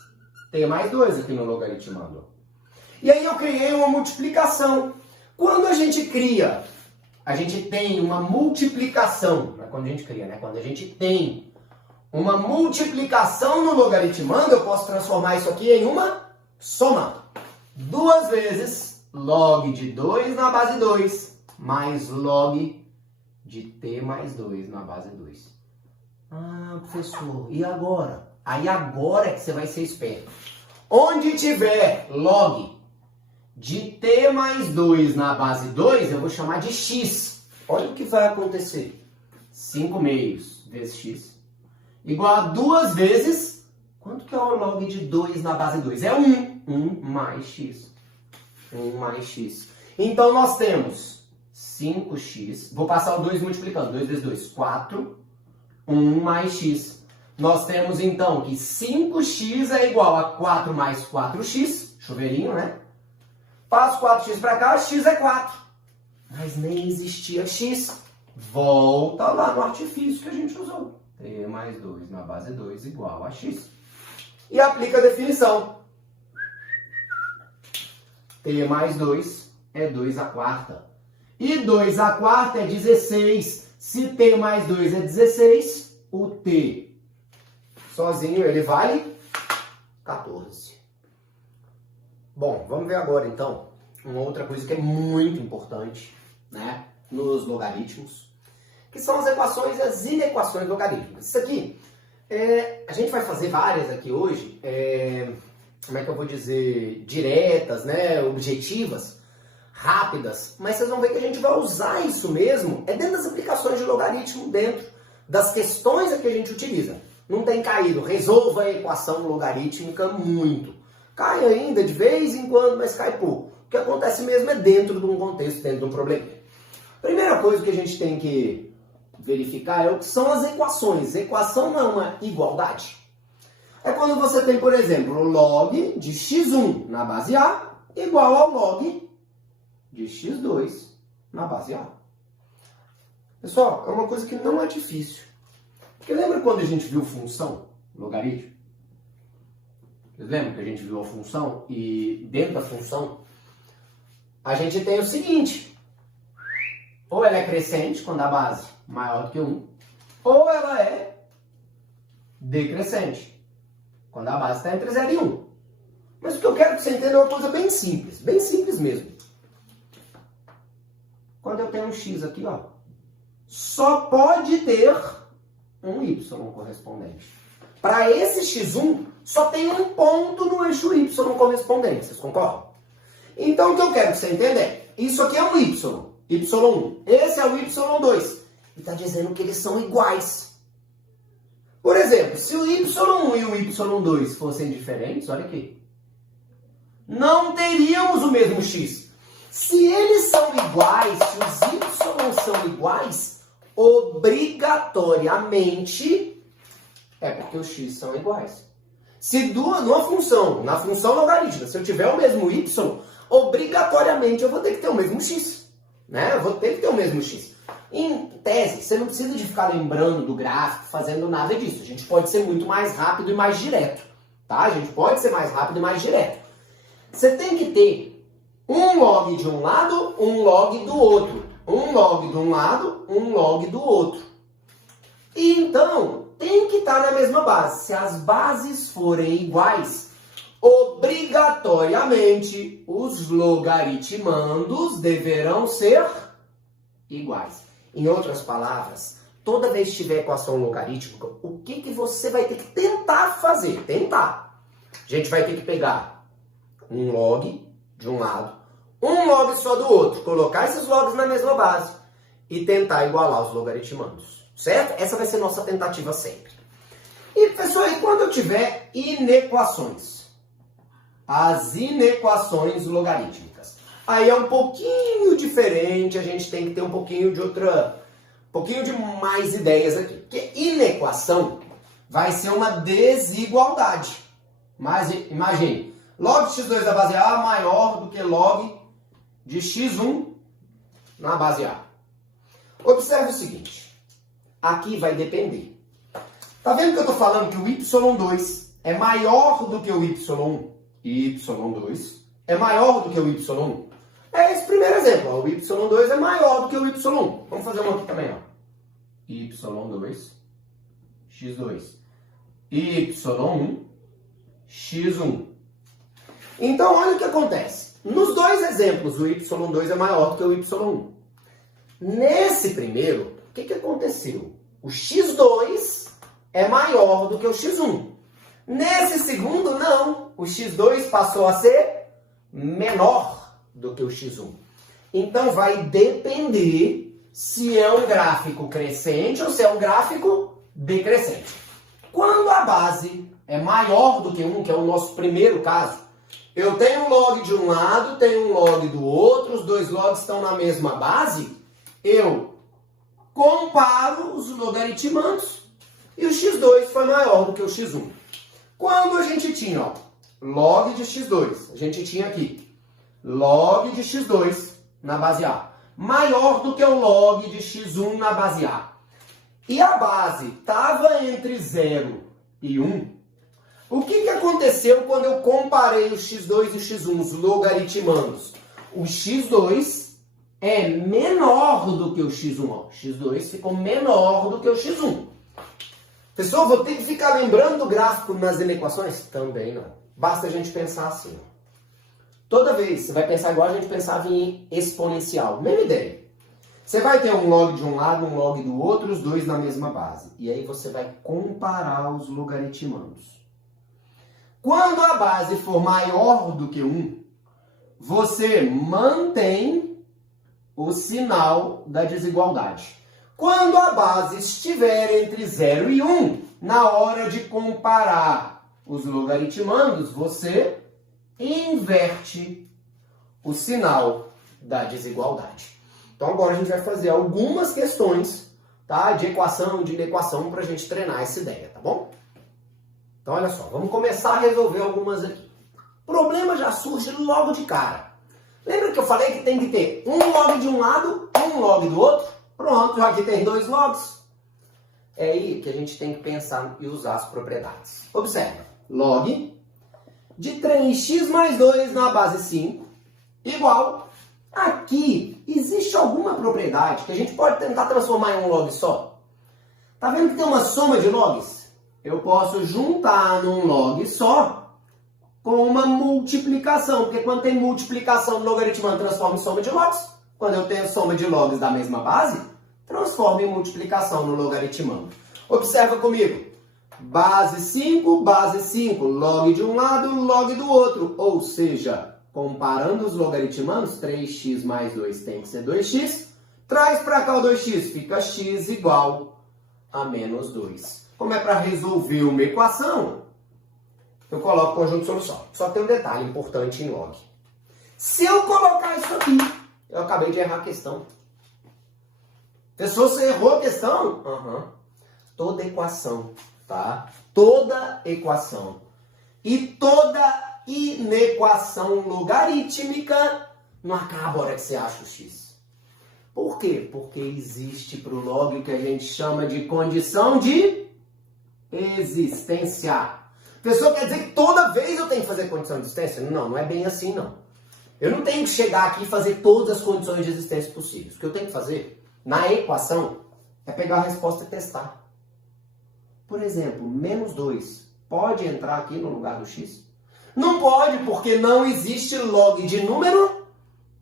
t mais 2 aqui no logaritmando. E aí eu criei uma multiplicação. Quando a gente cria, a gente tem uma multiplicação. Não é quando a gente cria, né? Quando a gente tem uma multiplicação no logaritmando, eu posso transformar isso aqui em uma soma. 2 vezes log de 2 na base 2 mais log de t mais 2 na base 2. Ah, professor, e agora? Aí agora é que você vai ser esperto. Onde tiver log de t mais 2 na base 2, eu vou chamar de x. Olha o que vai acontecer. 5 meios vezes x igual a 2 vezes... Quanto que é o log de 2 na base 2? É 1. 1 mais x. 1 mais x. Então, nós temos 5x. Vou passar o 2 multiplicando. 2 vezes 2, 4. 1 mais x. Nós temos, então, que 5x é igual a 4 mais 4x. Chuveirinho, né? Passo 4x para cá, x é 4. Mas nem existia x. Volta lá no artifício que a gente usou. t mais 2 na base 2 igual a x. E aplica a definição. t mais 2 é 2 à quarta. E 2 à quarta é 16. Se t mais 2 é 16, o t sozinho ele vale 14. Bom, vamos ver agora então uma outra coisa que é muito importante, né, nos logaritmos, que são as equações e as inequações logarítmicas. Isso aqui, a gente vai fazer várias aqui hoje, como é que eu vou dizer, diretas, né, objetivas, rápidas, mas vocês vão ver que a gente vai usar isso mesmo, dentro das aplicações de logaritmo, dentro das questões que a gente utiliza. Não tem caído, resolva a equação logarítmica muito. Cai ainda de vez em quando, mas cai pouco. O que acontece mesmo é dentro de um contexto, dentro de um problema. Primeira coisa que a gente tem que verificar é o que são as equações. Equação não é uma igualdade. É quando você tem, por exemplo, log de x1 na base A igual ao log de x2 na base A. Pessoal, é uma coisa que não é difícil. Porque lembra quando a gente viu função, logaritmo? Vocês lembram que a gente viu a função? E dentro da função, a gente tem o seguinte. Ou ela é crescente, quando a base é maior do que 1, ou ela é decrescente, quando a base está entre 0 e 1. Mas o que eu quero que você entenda é uma coisa bem simples mesmo. Quando eu tenho um x aqui, ó, só pode ter um y correspondente. Para esse x1, só tem um ponto no eixo y correspondente. Vocês concordam? Então, o que eu quero que você entenda é, isso aqui é um y, y1. Esse é o y2. e está dizendo que eles são iguais. Por exemplo, se o y1 e o y2 fossem diferentes, olha aqui, não teríamos o mesmo x. Se eles são iguais, se os y são iguais, obrigatoriamente é porque os x são iguais. Se numa função, na função logarítmica, se eu tiver o mesmo y, obrigatoriamente eu vou ter que ter o mesmo x. Né? Eu vou ter que ter o mesmo x. Em tese, você não precisa de ficar lembrando do gráfico, fazendo nada disso. A gente pode ser muito mais rápido e mais direto. Tá? A gente pode ser mais rápido e mais direto. Você tem que ter um log de um lado, um log do outro. Um log de um lado, um log do outro. E então, tem que estar na mesma base. Se as bases forem iguais, obrigatoriamente os logaritmandos deverão ser iguais. Em outras palavras, toda vez que tiver equação logarítmica, o que você vai ter que tentar fazer? Tentar. A gente vai ter que pegar um log de um lado, um log só do outro, colocar esses logs na mesma base e tentar igualar os logaritmandos. Certo? Essa vai ser nossa tentativa sempre. E, pessoal, e quando eu tiver inequações? As inequações logarítmicas. Aí é um pouquinho diferente, a gente tem que ter um pouquinho de mais ideias aqui. Porque inequação vai ser uma desigualdade. Mas imagine, log de x2 da base A maior do que log de x1 na base A. Observe o seguinte, aqui vai depender. Tá vendo que eu estou falando que o y2 é maior do que o y1? y2 é maior do que o y1? É esse primeiro exemplo. Ó. O y2 é maior do que o y1. Vamos fazer uma aqui também. Ó. y2, x2. y1, x1. Então, olha o que acontece. Nos dois exemplos, o y2 é maior do que o y1. Nesse primeiro, o que aconteceu? O x2 é maior do que o x1. Nesse segundo, não. O x2 passou a ser menor do que o x1. Então, vai depender se é um gráfico crescente ou se é um gráfico decrescente. Quando a base é maior do que 1, que é o nosso primeiro caso, eu tenho um log de um lado, tenho um log do outro, os dois logs estão na mesma base, eu comparo os logaritmandos e o x2 foi maior do que o x1. Quando a gente tinha, ó, log de x2, a gente tinha aqui log de x2 na base A, maior do que o log de x1 na base A. E a base estava entre 0 e 1. O que aconteceu quando eu comparei o x2 e o x1, os logaritmandos? O x2 é menor do que o x1. Ó. O x2 ficou menor do que o x1. Pessoal, vou ter que ficar lembrando do gráfico nas inequações? Também não. Basta a gente pensar assim. Ó. Toda vez, você vai pensar igual a gente pensava em exponencial. Mesma ideia. Você vai ter um log de um lado, um log do outro, os dois na mesma base. E aí você vai comparar os logaritmandos. Quando a base for maior do que 1, você mantém o sinal da desigualdade. Quando a base estiver entre 0 e 1, na hora de comparar os logaritmandos, você inverte o sinal da desigualdade. Então agora a gente vai fazer algumas questões, tá, de equação, de inequação, para a gente treinar essa ideia, tá bom? Então olha só, vamos começar a resolver algumas aqui. O problema já surge logo de cara. Lembra que eu falei que tem que ter um log de um lado, um log do outro? Pronto, já que tem dois logs. É aí que a gente tem que pensar e usar as propriedades. Observa, log de 3x mais 2 na base 5 igual. Aqui existe alguma propriedade que a gente pode tentar transformar em um log só? Tá vendo que tem uma soma de logs? Eu posso juntar num log só com uma multiplicação, porque quando tem multiplicação no logaritmando, transforma em soma de logs. Quando eu tenho soma de logs da mesma base, transforma em multiplicação no logaritmando. Observa comigo. Base 5, log de um lado, log do outro. Ou seja, comparando os logaritmandos, 3x mais 2 tem que ser 2x, Traz para cá o 2x, fica x igual a menos 2. Como é para resolver uma equação, eu coloco conjunto de solução. Só tem um detalhe importante em log. Se eu colocar isso aqui, eu acabei de errar a questão. Pessoal, você errou a questão? Toda equação, tá? Toda equação e toda inequação logarítmica não acaba a hora que você acha o x. Por quê? Porque existe para o log o que a gente chama de condição de existência. Pessoal, quer dizer que toda vez eu tenho que fazer condição de existência? Não, não é bem assim, não. Eu não tenho que chegar aqui e fazer todas as condições de existência possíveis. O que eu tenho que fazer na equação é pegar a resposta e testar. Por exemplo, menos 2 pode entrar aqui no lugar do x? Não pode, porque não existe log de número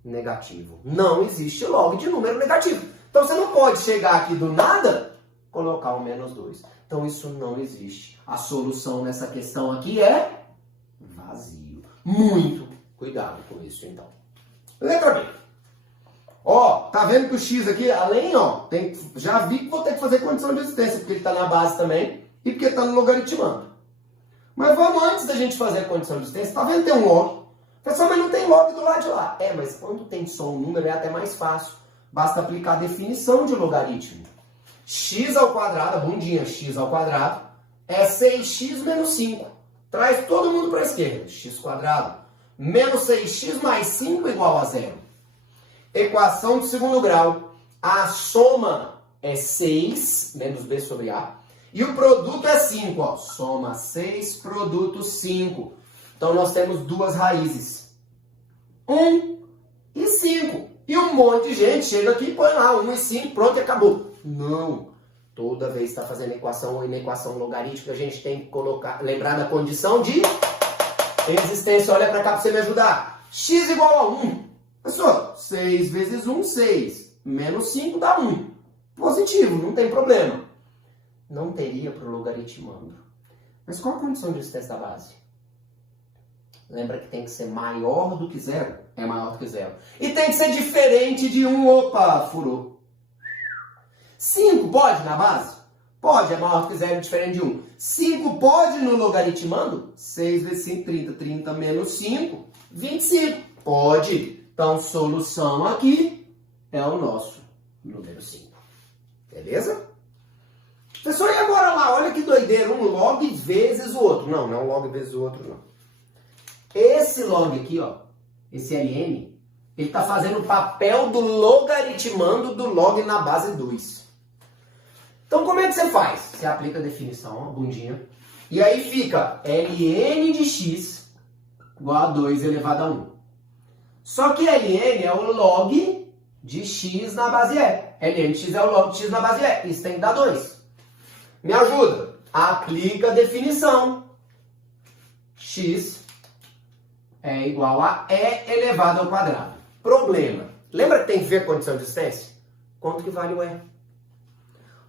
negativo. Não existe log de número negativo. Então você não pode chegar aqui do nada e colocar o menos 2. Então isso não existe. A solução nessa questão aqui é vazio. Muito cuidado com isso, então. Letra B. Ó, tá vendo que o x aqui, além, ó, já vi que vou ter que fazer condição de existência, porque ele tá na base também e porque tá no logaritmando. Mas vamos, antes da gente fazer a condição de existência, tá vendo que tem um log? Pessoal, mas não tem log do lado de lá. Mas quando tem só um número é até mais fácil. Basta aplicar a definição de logaritmo. X ao quadrado, a bundinha x ao quadrado, é 6x menos 5. Traz todo mundo para a esquerda. X quadrado menos 6x mais 5 igual a 0. Equação de segundo grau. A soma é 6 menos b sobre a. E o produto é 5. Ó. Soma 6, produto 5. Então nós temos duas raízes. 1 e 5. E um monte de gente chega aqui e põe lá 1 e 5, pronto e acabou. Não. Toda vez que está fazendo equação ou inequação logarítmica, a gente tem que colocar, lembrar da condição de existência. Olha para cá para você me ajudar. X igual a 1. Pessoal, 6 vezes 1, 6. Menos 5 dá 1. Positivo, não tem problema. Não teria para o logaritmando. Mas qual a condição de existência da base? Lembra que tem que ser maior do que 0? É maior do que 0. E tem que ser diferente de 1. Opa, furou. 5 pode na base? Pode, é maior do que 0 e diferente de 1. 5 pode no logaritmando? 6 vezes 5, 30. 30 menos 5, 25. Pode. Então, solução aqui é o nosso número 5. Beleza? Pessoal, e agora lá? Olha que doideira. Um log vezes o outro. Não, não é um log vezes o outro, não. Esse log aqui, ó, esse ln, ele está fazendo o papel do logaritmando do log na base 2. Então, como é que você faz? Você aplica a definição, ó, bundinha, e aí fica ln de x igual a 2 elevado a 1. Só que ln é o log de x na base e. ln de x é o log de x na base e. Isso tem que dar 2. Me ajuda. Aplica a definição. X é igual a e elevado ao quadrado. Problema. Lembra que tem que ver a condição de existência? Quanto que vale o e?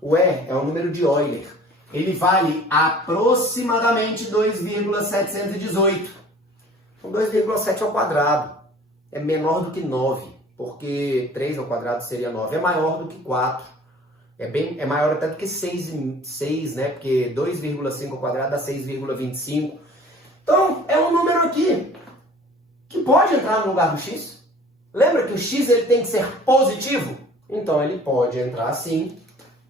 O e é o número de Euler. Ele vale aproximadamente 2,718. Então 2,7 ao quadrado é menor do que 9, porque 3 ao quadrado seria 9. É maior do que 4. É maior até do que 6, né? Porque 2,5 ao quadrado dá 6,25. Então, é um número aqui que pode entrar no lugar do x. Lembra que o x ele tem que ser positivo? Então, ele pode entrar sim.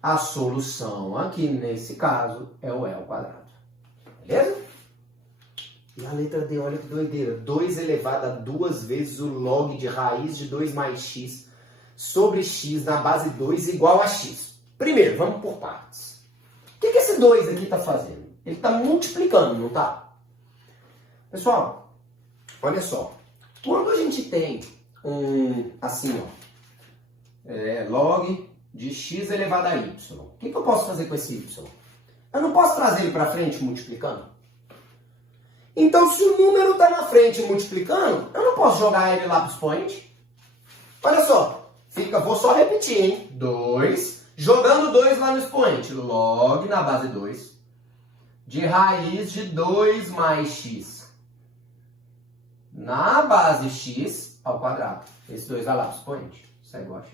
A solução aqui, nesse caso, é o e ao quadrado. Beleza? E a letra D, olha que doideira. 2 elevado a 2 vezes o log de raiz de 2 mais x sobre x na base 2 igual a x. Primeiro, vamos por partes. O que esse 2 aqui está fazendo? Ele está multiplicando, não está? Pessoal, olha só. Quando a gente tem assim, ó, log de x elevado a y, o que eu posso fazer com esse y? Eu não posso trazer ele para frente multiplicando? Então, se o número está na frente multiplicando, eu não posso jogar ele lá para os expoente? Olha só, vou só repetir, hein? 2, jogando 2 lá no expoente, log na base 2, de raiz de 2 mais x na base x ao quadrado. Esse 2 vai lá para o expoente, isso é igual a x.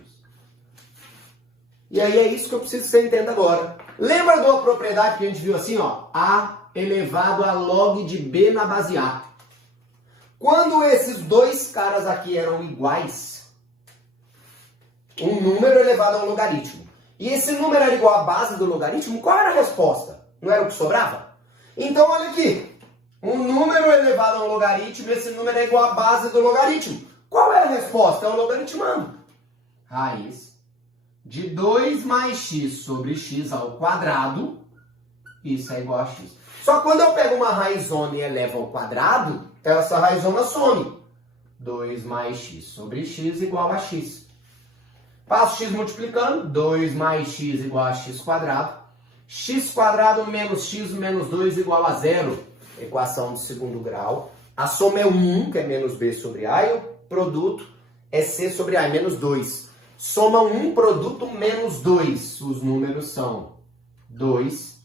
E aí é isso que eu preciso que você entenda agora. Lembra da propriedade que a gente viu assim, ó? A elevado a log de B na base A. Quando esses dois caras aqui eram iguais, um número elevado a um logaritmo, e esse número era igual à base do logaritmo, qual era a resposta? Não era o que sobrava? Então, olha aqui. Um número elevado a um logaritmo, esse número é igual à base do logaritmo. Qual é a resposta? É o logaritmando. Raiz de 2 mais x sobre x ao quadrado, isso é igual a x. Só que quando eu pego uma raizona e elevo ao quadrado, essa raizona some. 2 mais x sobre x igual a x. Passo x multiplicando, 2 mais x igual a x quadrado. X quadrado menos x menos 2 igual a 0. Equação de segundo grau. A soma é 1, que é menos b sobre a, e o produto é c sobre a, menos 2. Soma 1, produto menos 2. Os números são 2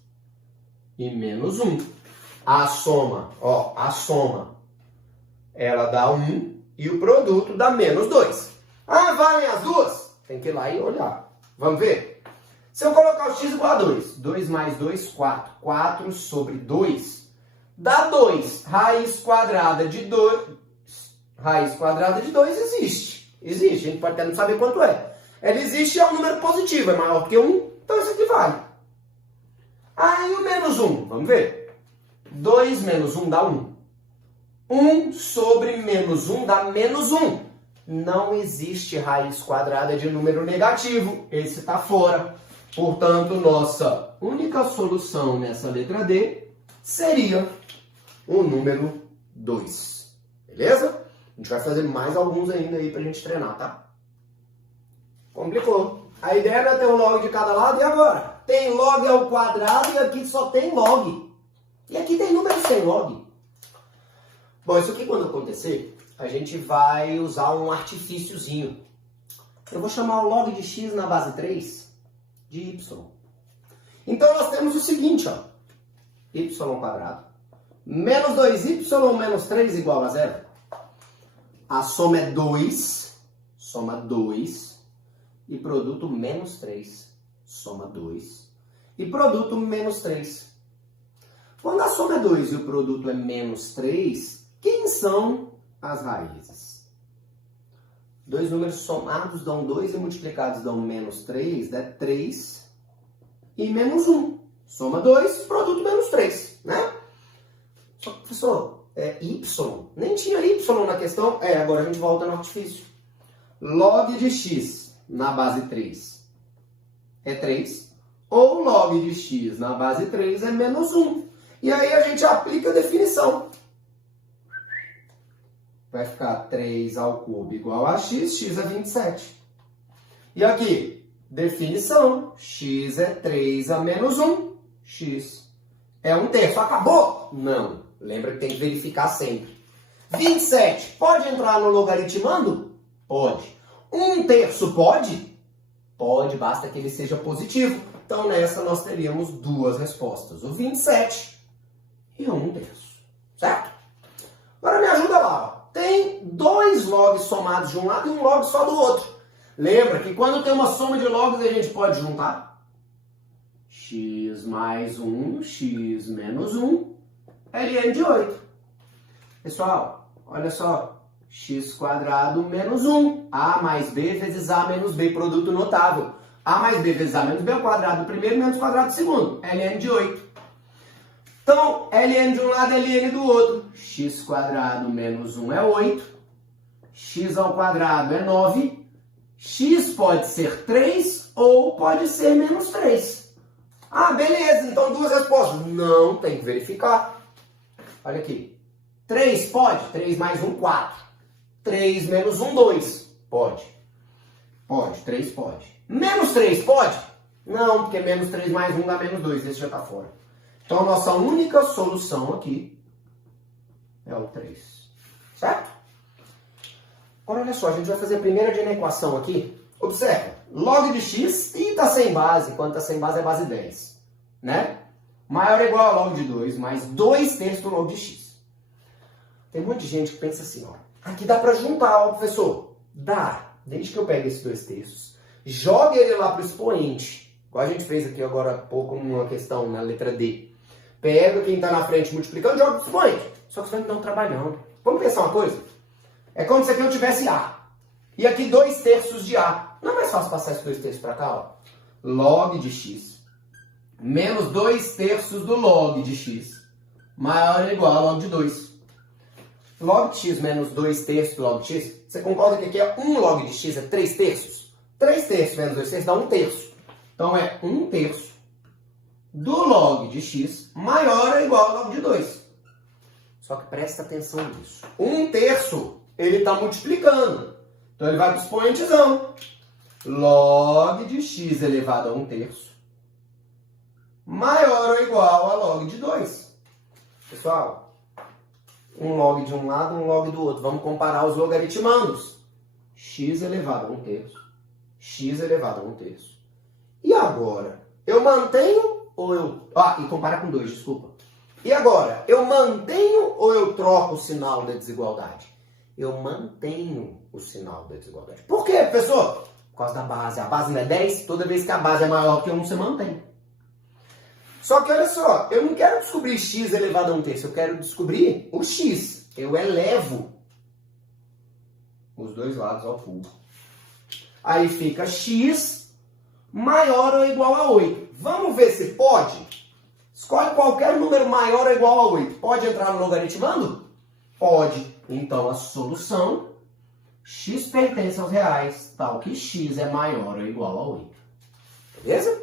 e menos 1. A soma, ela dá 1 e o produto dá menos 2. Ah, valem as duas? Tem que ir lá e olhar. Vamos ver? Se eu colocar o x igual a 2, 2 mais 2, 4. 4 sobre 2 dá 2. Raiz quadrada de 2. Raiz quadrada de 2 existe. Existe, a gente pode até não saber quanto é. Ela existe e é um número positivo, é maior que 1, então isso aqui vale. Aí o menos 1, vamos ver. 2 menos 1 dá 1. 1 sobre menos 1 dá menos 1. Não existe raiz quadrada de número negativo. Esse está fora. Portanto, nossa única solução nessa letra D seria o número 2. Beleza? A gente vai fazer mais alguns ainda aí pra gente treinar, tá? Complicou. A ideia era ter um log de cada lado e agora? Tem log ao quadrado e aqui só tem log. E aqui tem número sem log. Bom, isso aqui quando acontecer, a gente vai usar um artifíciozinho. Eu vou chamar o log de x na base 3 de y. Então nós temos o seguinte, ó. Y quadrado menos 2y menos 3 igual a 0. A soma é 2, soma 2, e produto menos 3, soma 2, e produto menos 3. Quando a soma é 2 e o produto é menos 3, quem são as raízes? Dois números somados dão 2 e multiplicados dão menos 3, dá 3 e menos 1. Soma 2, produto menos 3, né? Só que, professor, y, nem tinha y na questão. Agora a gente volta no artifício. Log de x na base 3 é 3, ou log de x na base 3 é menos 1. E aí a gente aplica a definição. Vai ficar 3 ao cubo igual a x, x é 27. E aqui, definição, x é 3 a menos 1, x é 1/3. Acabou? Não. Lembra que tem que verificar sempre. 27 pode entrar no logaritmando? Pode. 1/3 pode? Pode, basta que ele seja positivo. Então nessa nós teríamos duas respostas, o 27 e o 1/3. Certo? Agora me ajuda lá. Ó. Tem dois logs somados de um lado e um log só do outro. Lembra que quando tem uma soma de logs a gente pode juntar? X mais 1, x menos 1, ln de 8. Pessoal, olha só. X quadrado menos 1. A mais B vezes A menos B, produto notável. A mais B vezes A menos B é o quadrado do primeiro menos o quadrado do segundo. ln de 8. Então, ln de um lado é ln do outro. X quadrado menos 1 é 8. X ao quadrado é 9. X pode ser 3 ou pode ser menos 3. Ah, beleza. Então, duas respostas. Não, tem que verificar. Olha aqui. 3 pode? 3 mais 1, 4. 3 menos 1, 2. Pode. Pode, 3 pode. Menos 3 pode? Não, porque menos 3 mais 1 dá menos 2. Esse já está fora. Então, a nossa única solução aqui é o 3. Certo? Agora, olha só. A gente vai fazer a primeira de equação aqui. Observa. Log de x e está sem base. Quando está sem base é base 10. Né? Maior ou igual a log de 2 mais 2/3 do log de x. Tem muita gente que pensa assim, ó. Aqui dá para juntar, ó, professor. Dá. Desde que eu pegue esses 2/3, jogue ele lá para o expoente. Igual a gente fez aqui agora há pouco numa questão na letra D. Pega quem está na frente multiplicando e joga para o expoente. Só que você vai me dar um trabalhão. Vamos pensar uma coisa? É como se aqui eu tivesse A. E aqui 2/3 de A. Não é mais fácil passar esse 2/3 para cá? Ó? Log de x menos 2/3 do log de x maior ou igual a log de 2. Log de x menos 2/3 do log de x, você concorda que aqui é 1 log de x é 3/3? 3/3 menos 2/3 dá 1/3. Então é 1/3 do log de x maior ou igual a log de 2. Só que presta atenção nisso. 1/3 ele está multiplicando. Então ele vai para o expoentezão. Log de x elevado a 1/3 maior ou igual a log de 2. Pessoal, um log de um lado, um log do outro. Vamos comparar os logaritmandos. X elevado a 1/3. X elevado a 1/3. E agora? Eu mantenho ou eu... e compara com 2, desculpa. E agora? Eu mantenho ou eu troco o sinal da desigualdade? Eu mantenho o sinal da desigualdade. Por quê, professor? Por causa da base. A base não é 10? Toda vez que a base é maior que 1, você mantém. Só que olha só, eu não quero descobrir x elevado a 1/3, eu quero descobrir o x. Eu elevo os dois lados ao cubo. Aí fica x maior ou igual a 8. Vamos ver se pode? Escolhe qualquer número maior ou igual a 8. Pode entrar no logaritmando? Pode. Então a solução, x pertence aos reais, tal que x é maior ou igual a 8. Beleza?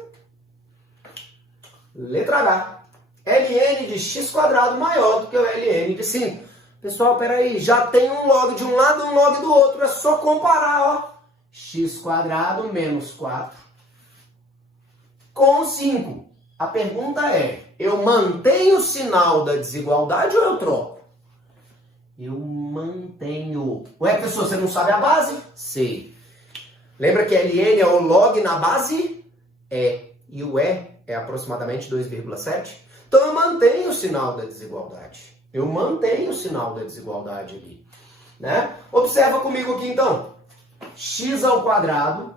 Letra H. ln de x² maior do que o ln de 5. Pessoal, peraí, já tem um log de um lado e um log do outro. É só comparar, ó. x² menos 4 com 5. A pergunta é, eu mantenho o sinal da desigualdade ou eu troco? Eu mantenho. Ué, professor, você não sabe a base? Sei. Lembra que ln é o log na base? É. E o é aproximadamente 2,7. Então eu mantenho o sinal da desigualdade. Eu mantenho o sinal da desigualdade ali. Né? Observa comigo aqui então. x²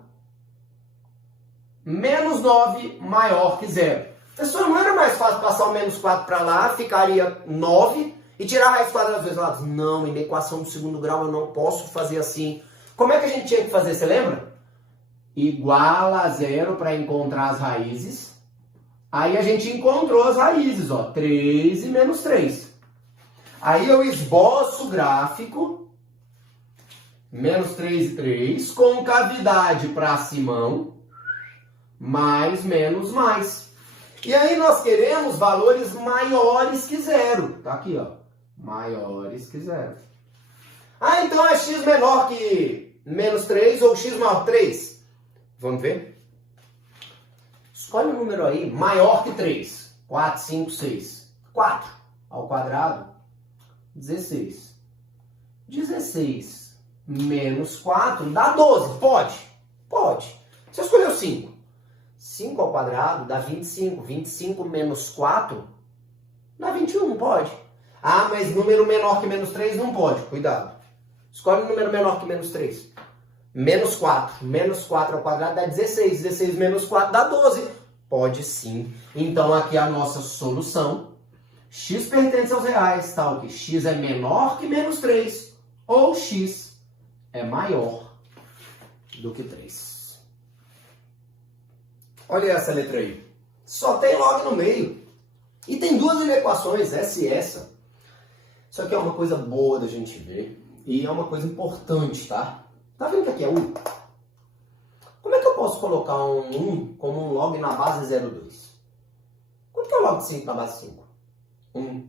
menos 9 maior que 0. Pessoal, não era mais fácil passar o menos 4 para lá, ficaria 9 e tirar a raiz quadrada dos dois lados? Não, em equação do segundo grau eu não posso fazer assim. Como é que a gente tinha que fazer, você lembra? Igual a 0 para encontrar as raízes. Aí a gente encontrou as raízes, ó, 3 e menos 3. Aí eu esboço o gráfico, menos 3 e 3, com cavidade para Simão, mais, menos, mais. E aí nós queremos valores maiores que 0. Tá aqui, ó, maiores que 0. Então é x menor que menos 3 ou x maior que 3? Vamos ver? Escolhe um número aí maior que 3. 4, 5, 6. 4 ao quadrado, 16. 16 menos 4 dá 12. Pode? Pode. Você escolheu 5. 5 ao quadrado dá 25. 25 menos 4 dá 21. Pode. Mas número menor que menos 3 não pode. Cuidado. Escolhe um número menor que menos 3. Menos 4. Menos 4 ao quadrado dá 16. 16 menos 4 dá 12. Pode sim. Então aqui é a nossa solução. X pertence aos reais, tal que x é menor que menos 3. Ou x é maior do que 3. Olha essa letra aí. Só tem log no meio. E tem duas equações, essa e essa. Isso aqui é uma coisa boa da gente ver. E é uma coisa importante, tá? Tá vendo que aqui é 1? Como é que eu posso colocar um 1 como um log na base 0,2? Quanto que é o log de 5 na base 5? 1.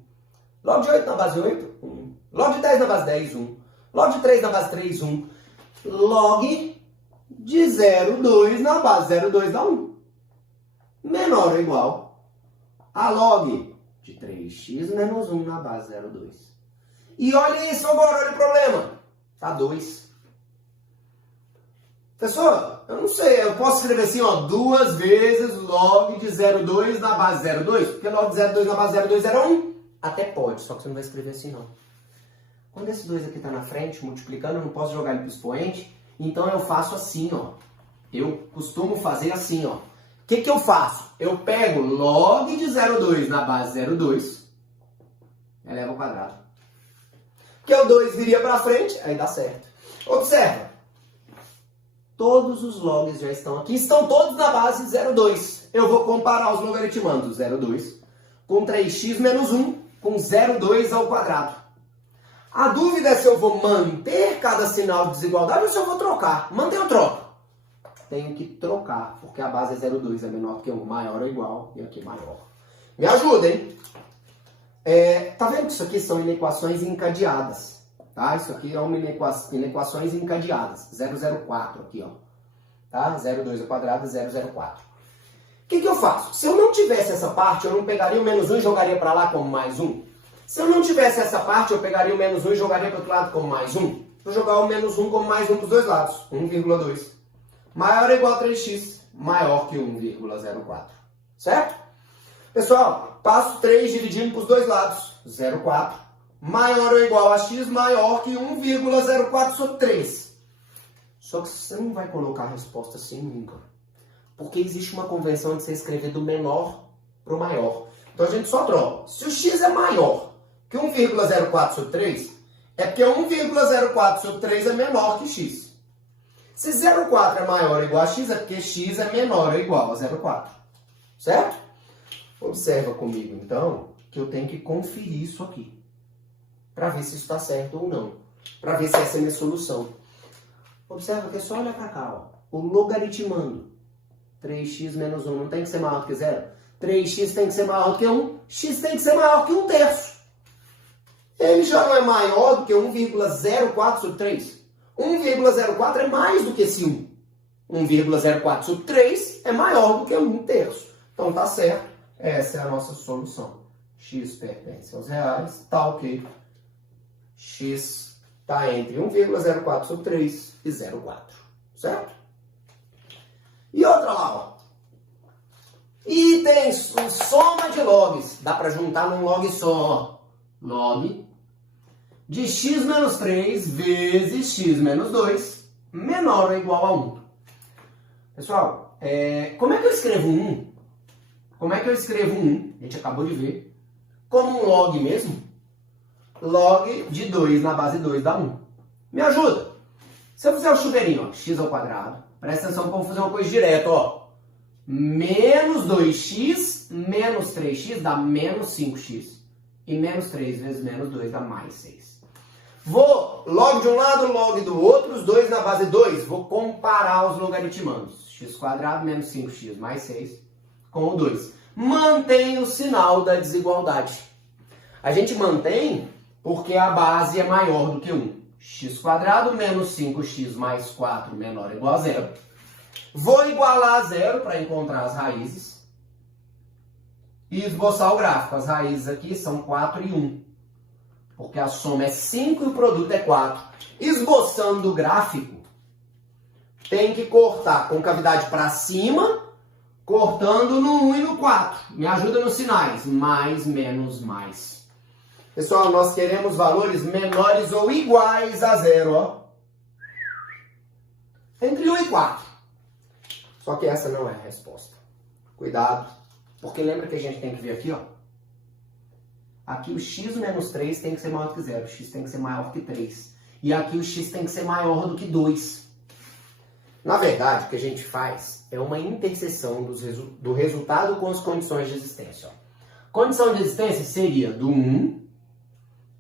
Log de 8 na base 8? 1. Log de 10 na base 10? 1. Log de 3 na base 3? 1. Log de 0,2 na base 0,2 dá 1. Menor ou igual a log de 3x menos 1 na base 0,2. E olha isso agora, olha o problema. Tá 2. Pessoal, eu não sei, eu posso escrever assim, ó, 2 vezes log de 0,2 na base 0,2? Porque log de 0,2 na base 0,2 era 1? Até pode, só que você não vai escrever assim, não. Quando esse 2 aqui tá na frente, multiplicando, eu não posso jogar ele pro expoente, então eu faço assim, ó. eu costumo fazer assim, ó. O que que eu faço? Eu pego log de 0,2 na base 0,2, eleva ao quadrado. Porque o 2 viria para frente, aí dá certo. Observa. Todos os logs já estão aqui, estão todos na base 0,2. Eu vou comparar os logaritmandos 0,2 com 3x menos 1 com 0,2 ao quadrado. A dúvida é se eu vou manter cada sinal de desigualdade ou se eu vou trocar. Manter ou troco? Tenho que trocar, porque a base é 0,2, é menor que 1, maior ou igual, e aqui maior. Me ajuda, hein? Tá vendo que isso aqui são inequações encadeadas? Tá? Isso aqui é uma inequações encadeadas. 004 aqui, ó. Tá? 0,2 ao quadrado, 004. O que que eu faço? Se eu não tivesse essa parte, eu não pegaria o menos 1 e jogaria para lá como mais 1? Se eu não tivesse essa parte, eu pegaria o menos 1 e jogaria para o outro lado como mais 1? Vou jogar o menos 1 como mais 1 para os dois lados. 1,2. Maior ou igual a 3x. Maior que 1,04. Certo? Pessoal, passo 3 dividindo para os dois lados. 0,4. Maior ou igual a x, maior que 1,04 sobre 3. Só que você não vai colocar a resposta assim nunca. Porque existe uma convenção de você escrever do menor para o maior. Então a gente só troca. Se o x é maior que 1,04 sobre 3, é porque 1,04 sobre 3 é menor que x. Se 0,4 é maior ou igual a x, é porque x é menor ou igual a 0,4. Certo? Observa comigo, então, que eu tenho que conferir isso aqui. Para ver se isso está certo ou não. Para ver se essa é a minha solução. Observa que é só olhar para cá. Ó. O logaritmando. 3x menos 1 não tem que ser maior do que 0? 3x tem que ser maior do que 1. X tem que ser maior que 1/3. Ele já não é maior do que 1,04 sobre 3. 1,04 é mais do que esse 1. 1,04 sobre 3 é maior do que 1/3. Então tá certo. Essa é a nossa solução. X pertence aos reais. Tá ok. X está entre 1,04 sobre 3 e 0,4. Certo? E outra lá, ó. Itens, soma de logs. Dá para juntar num log só. Log de x menos 3 vezes x menos 2 menor ou igual a 1. Pessoal, como é que eu escrevo 1? Como é que eu escrevo 1? A gente acabou de ver. Como um log mesmo. Log de 2 na base 2 dá 1. Me ajuda. Se eu fizer o chuveirinho, ó, x ao quadrado, presta atenção que eu vou fazer uma coisa direta, ó. Menos 2x menos 3x dá menos 5x. E menos 3 vezes menos 2 dá mais 6. Vou log de um lado, log do outro, os dois na base 2. Vou comparar os logaritmandos. X quadrado menos 5x mais 6 com o 2. Mantém o sinal da desigualdade. A gente mantém porque a base é maior do que 1. X quadrado menos 5x mais 4 menor ou igual a 0. Vou igualar a 0 para encontrar as raízes. E esboçar o gráfico. As raízes aqui são 4 e 1. Porque a soma é 5 e o produto é 4. Esboçando o gráfico, tem que cortar concavidade para cima, cortando no 1 e no 4. Me ajuda nos sinais. Mais, menos, mais. Pessoal, nós queremos valores menores ou iguais a 0, ó. Entre 1 e 4. Só que essa não é a resposta. Cuidado, porque lembra que a gente tem que ver aqui, ó. Aqui o x menos 3 tem que ser maior do que 0. O x tem que ser maior que 3. E aqui o x tem que ser maior do que 2. Na verdade, o que a gente faz é uma interseção do resultado com as condições de existência, ó. Condição de existência seria do 1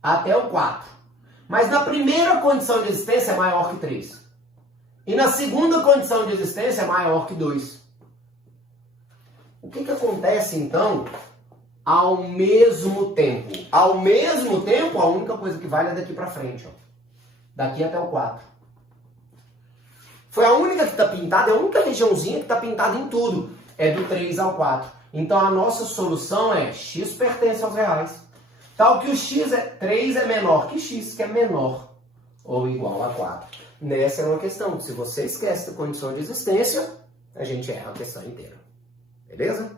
até o 4. Mas na primeira condição de existência é maior que 3. E na segunda condição de existência é maior que 2. O que acontece, então, ao mesmo tempo? Ao mesmo tempo, a única coisa que vale é daqui para frente. Ó. Daqui até o 4. Foi a única que está pintada, é a única regiãozinha que está pintada em tudo. É do 3 ao 4. Então, a nossa solução é x pertence aos reais. Tal que o x 3 é menor que x, que é menor ou igual a 4. Nessa é uma questão. Se você esquece da condição de existência, a gente erra a questão inteira. Beleza?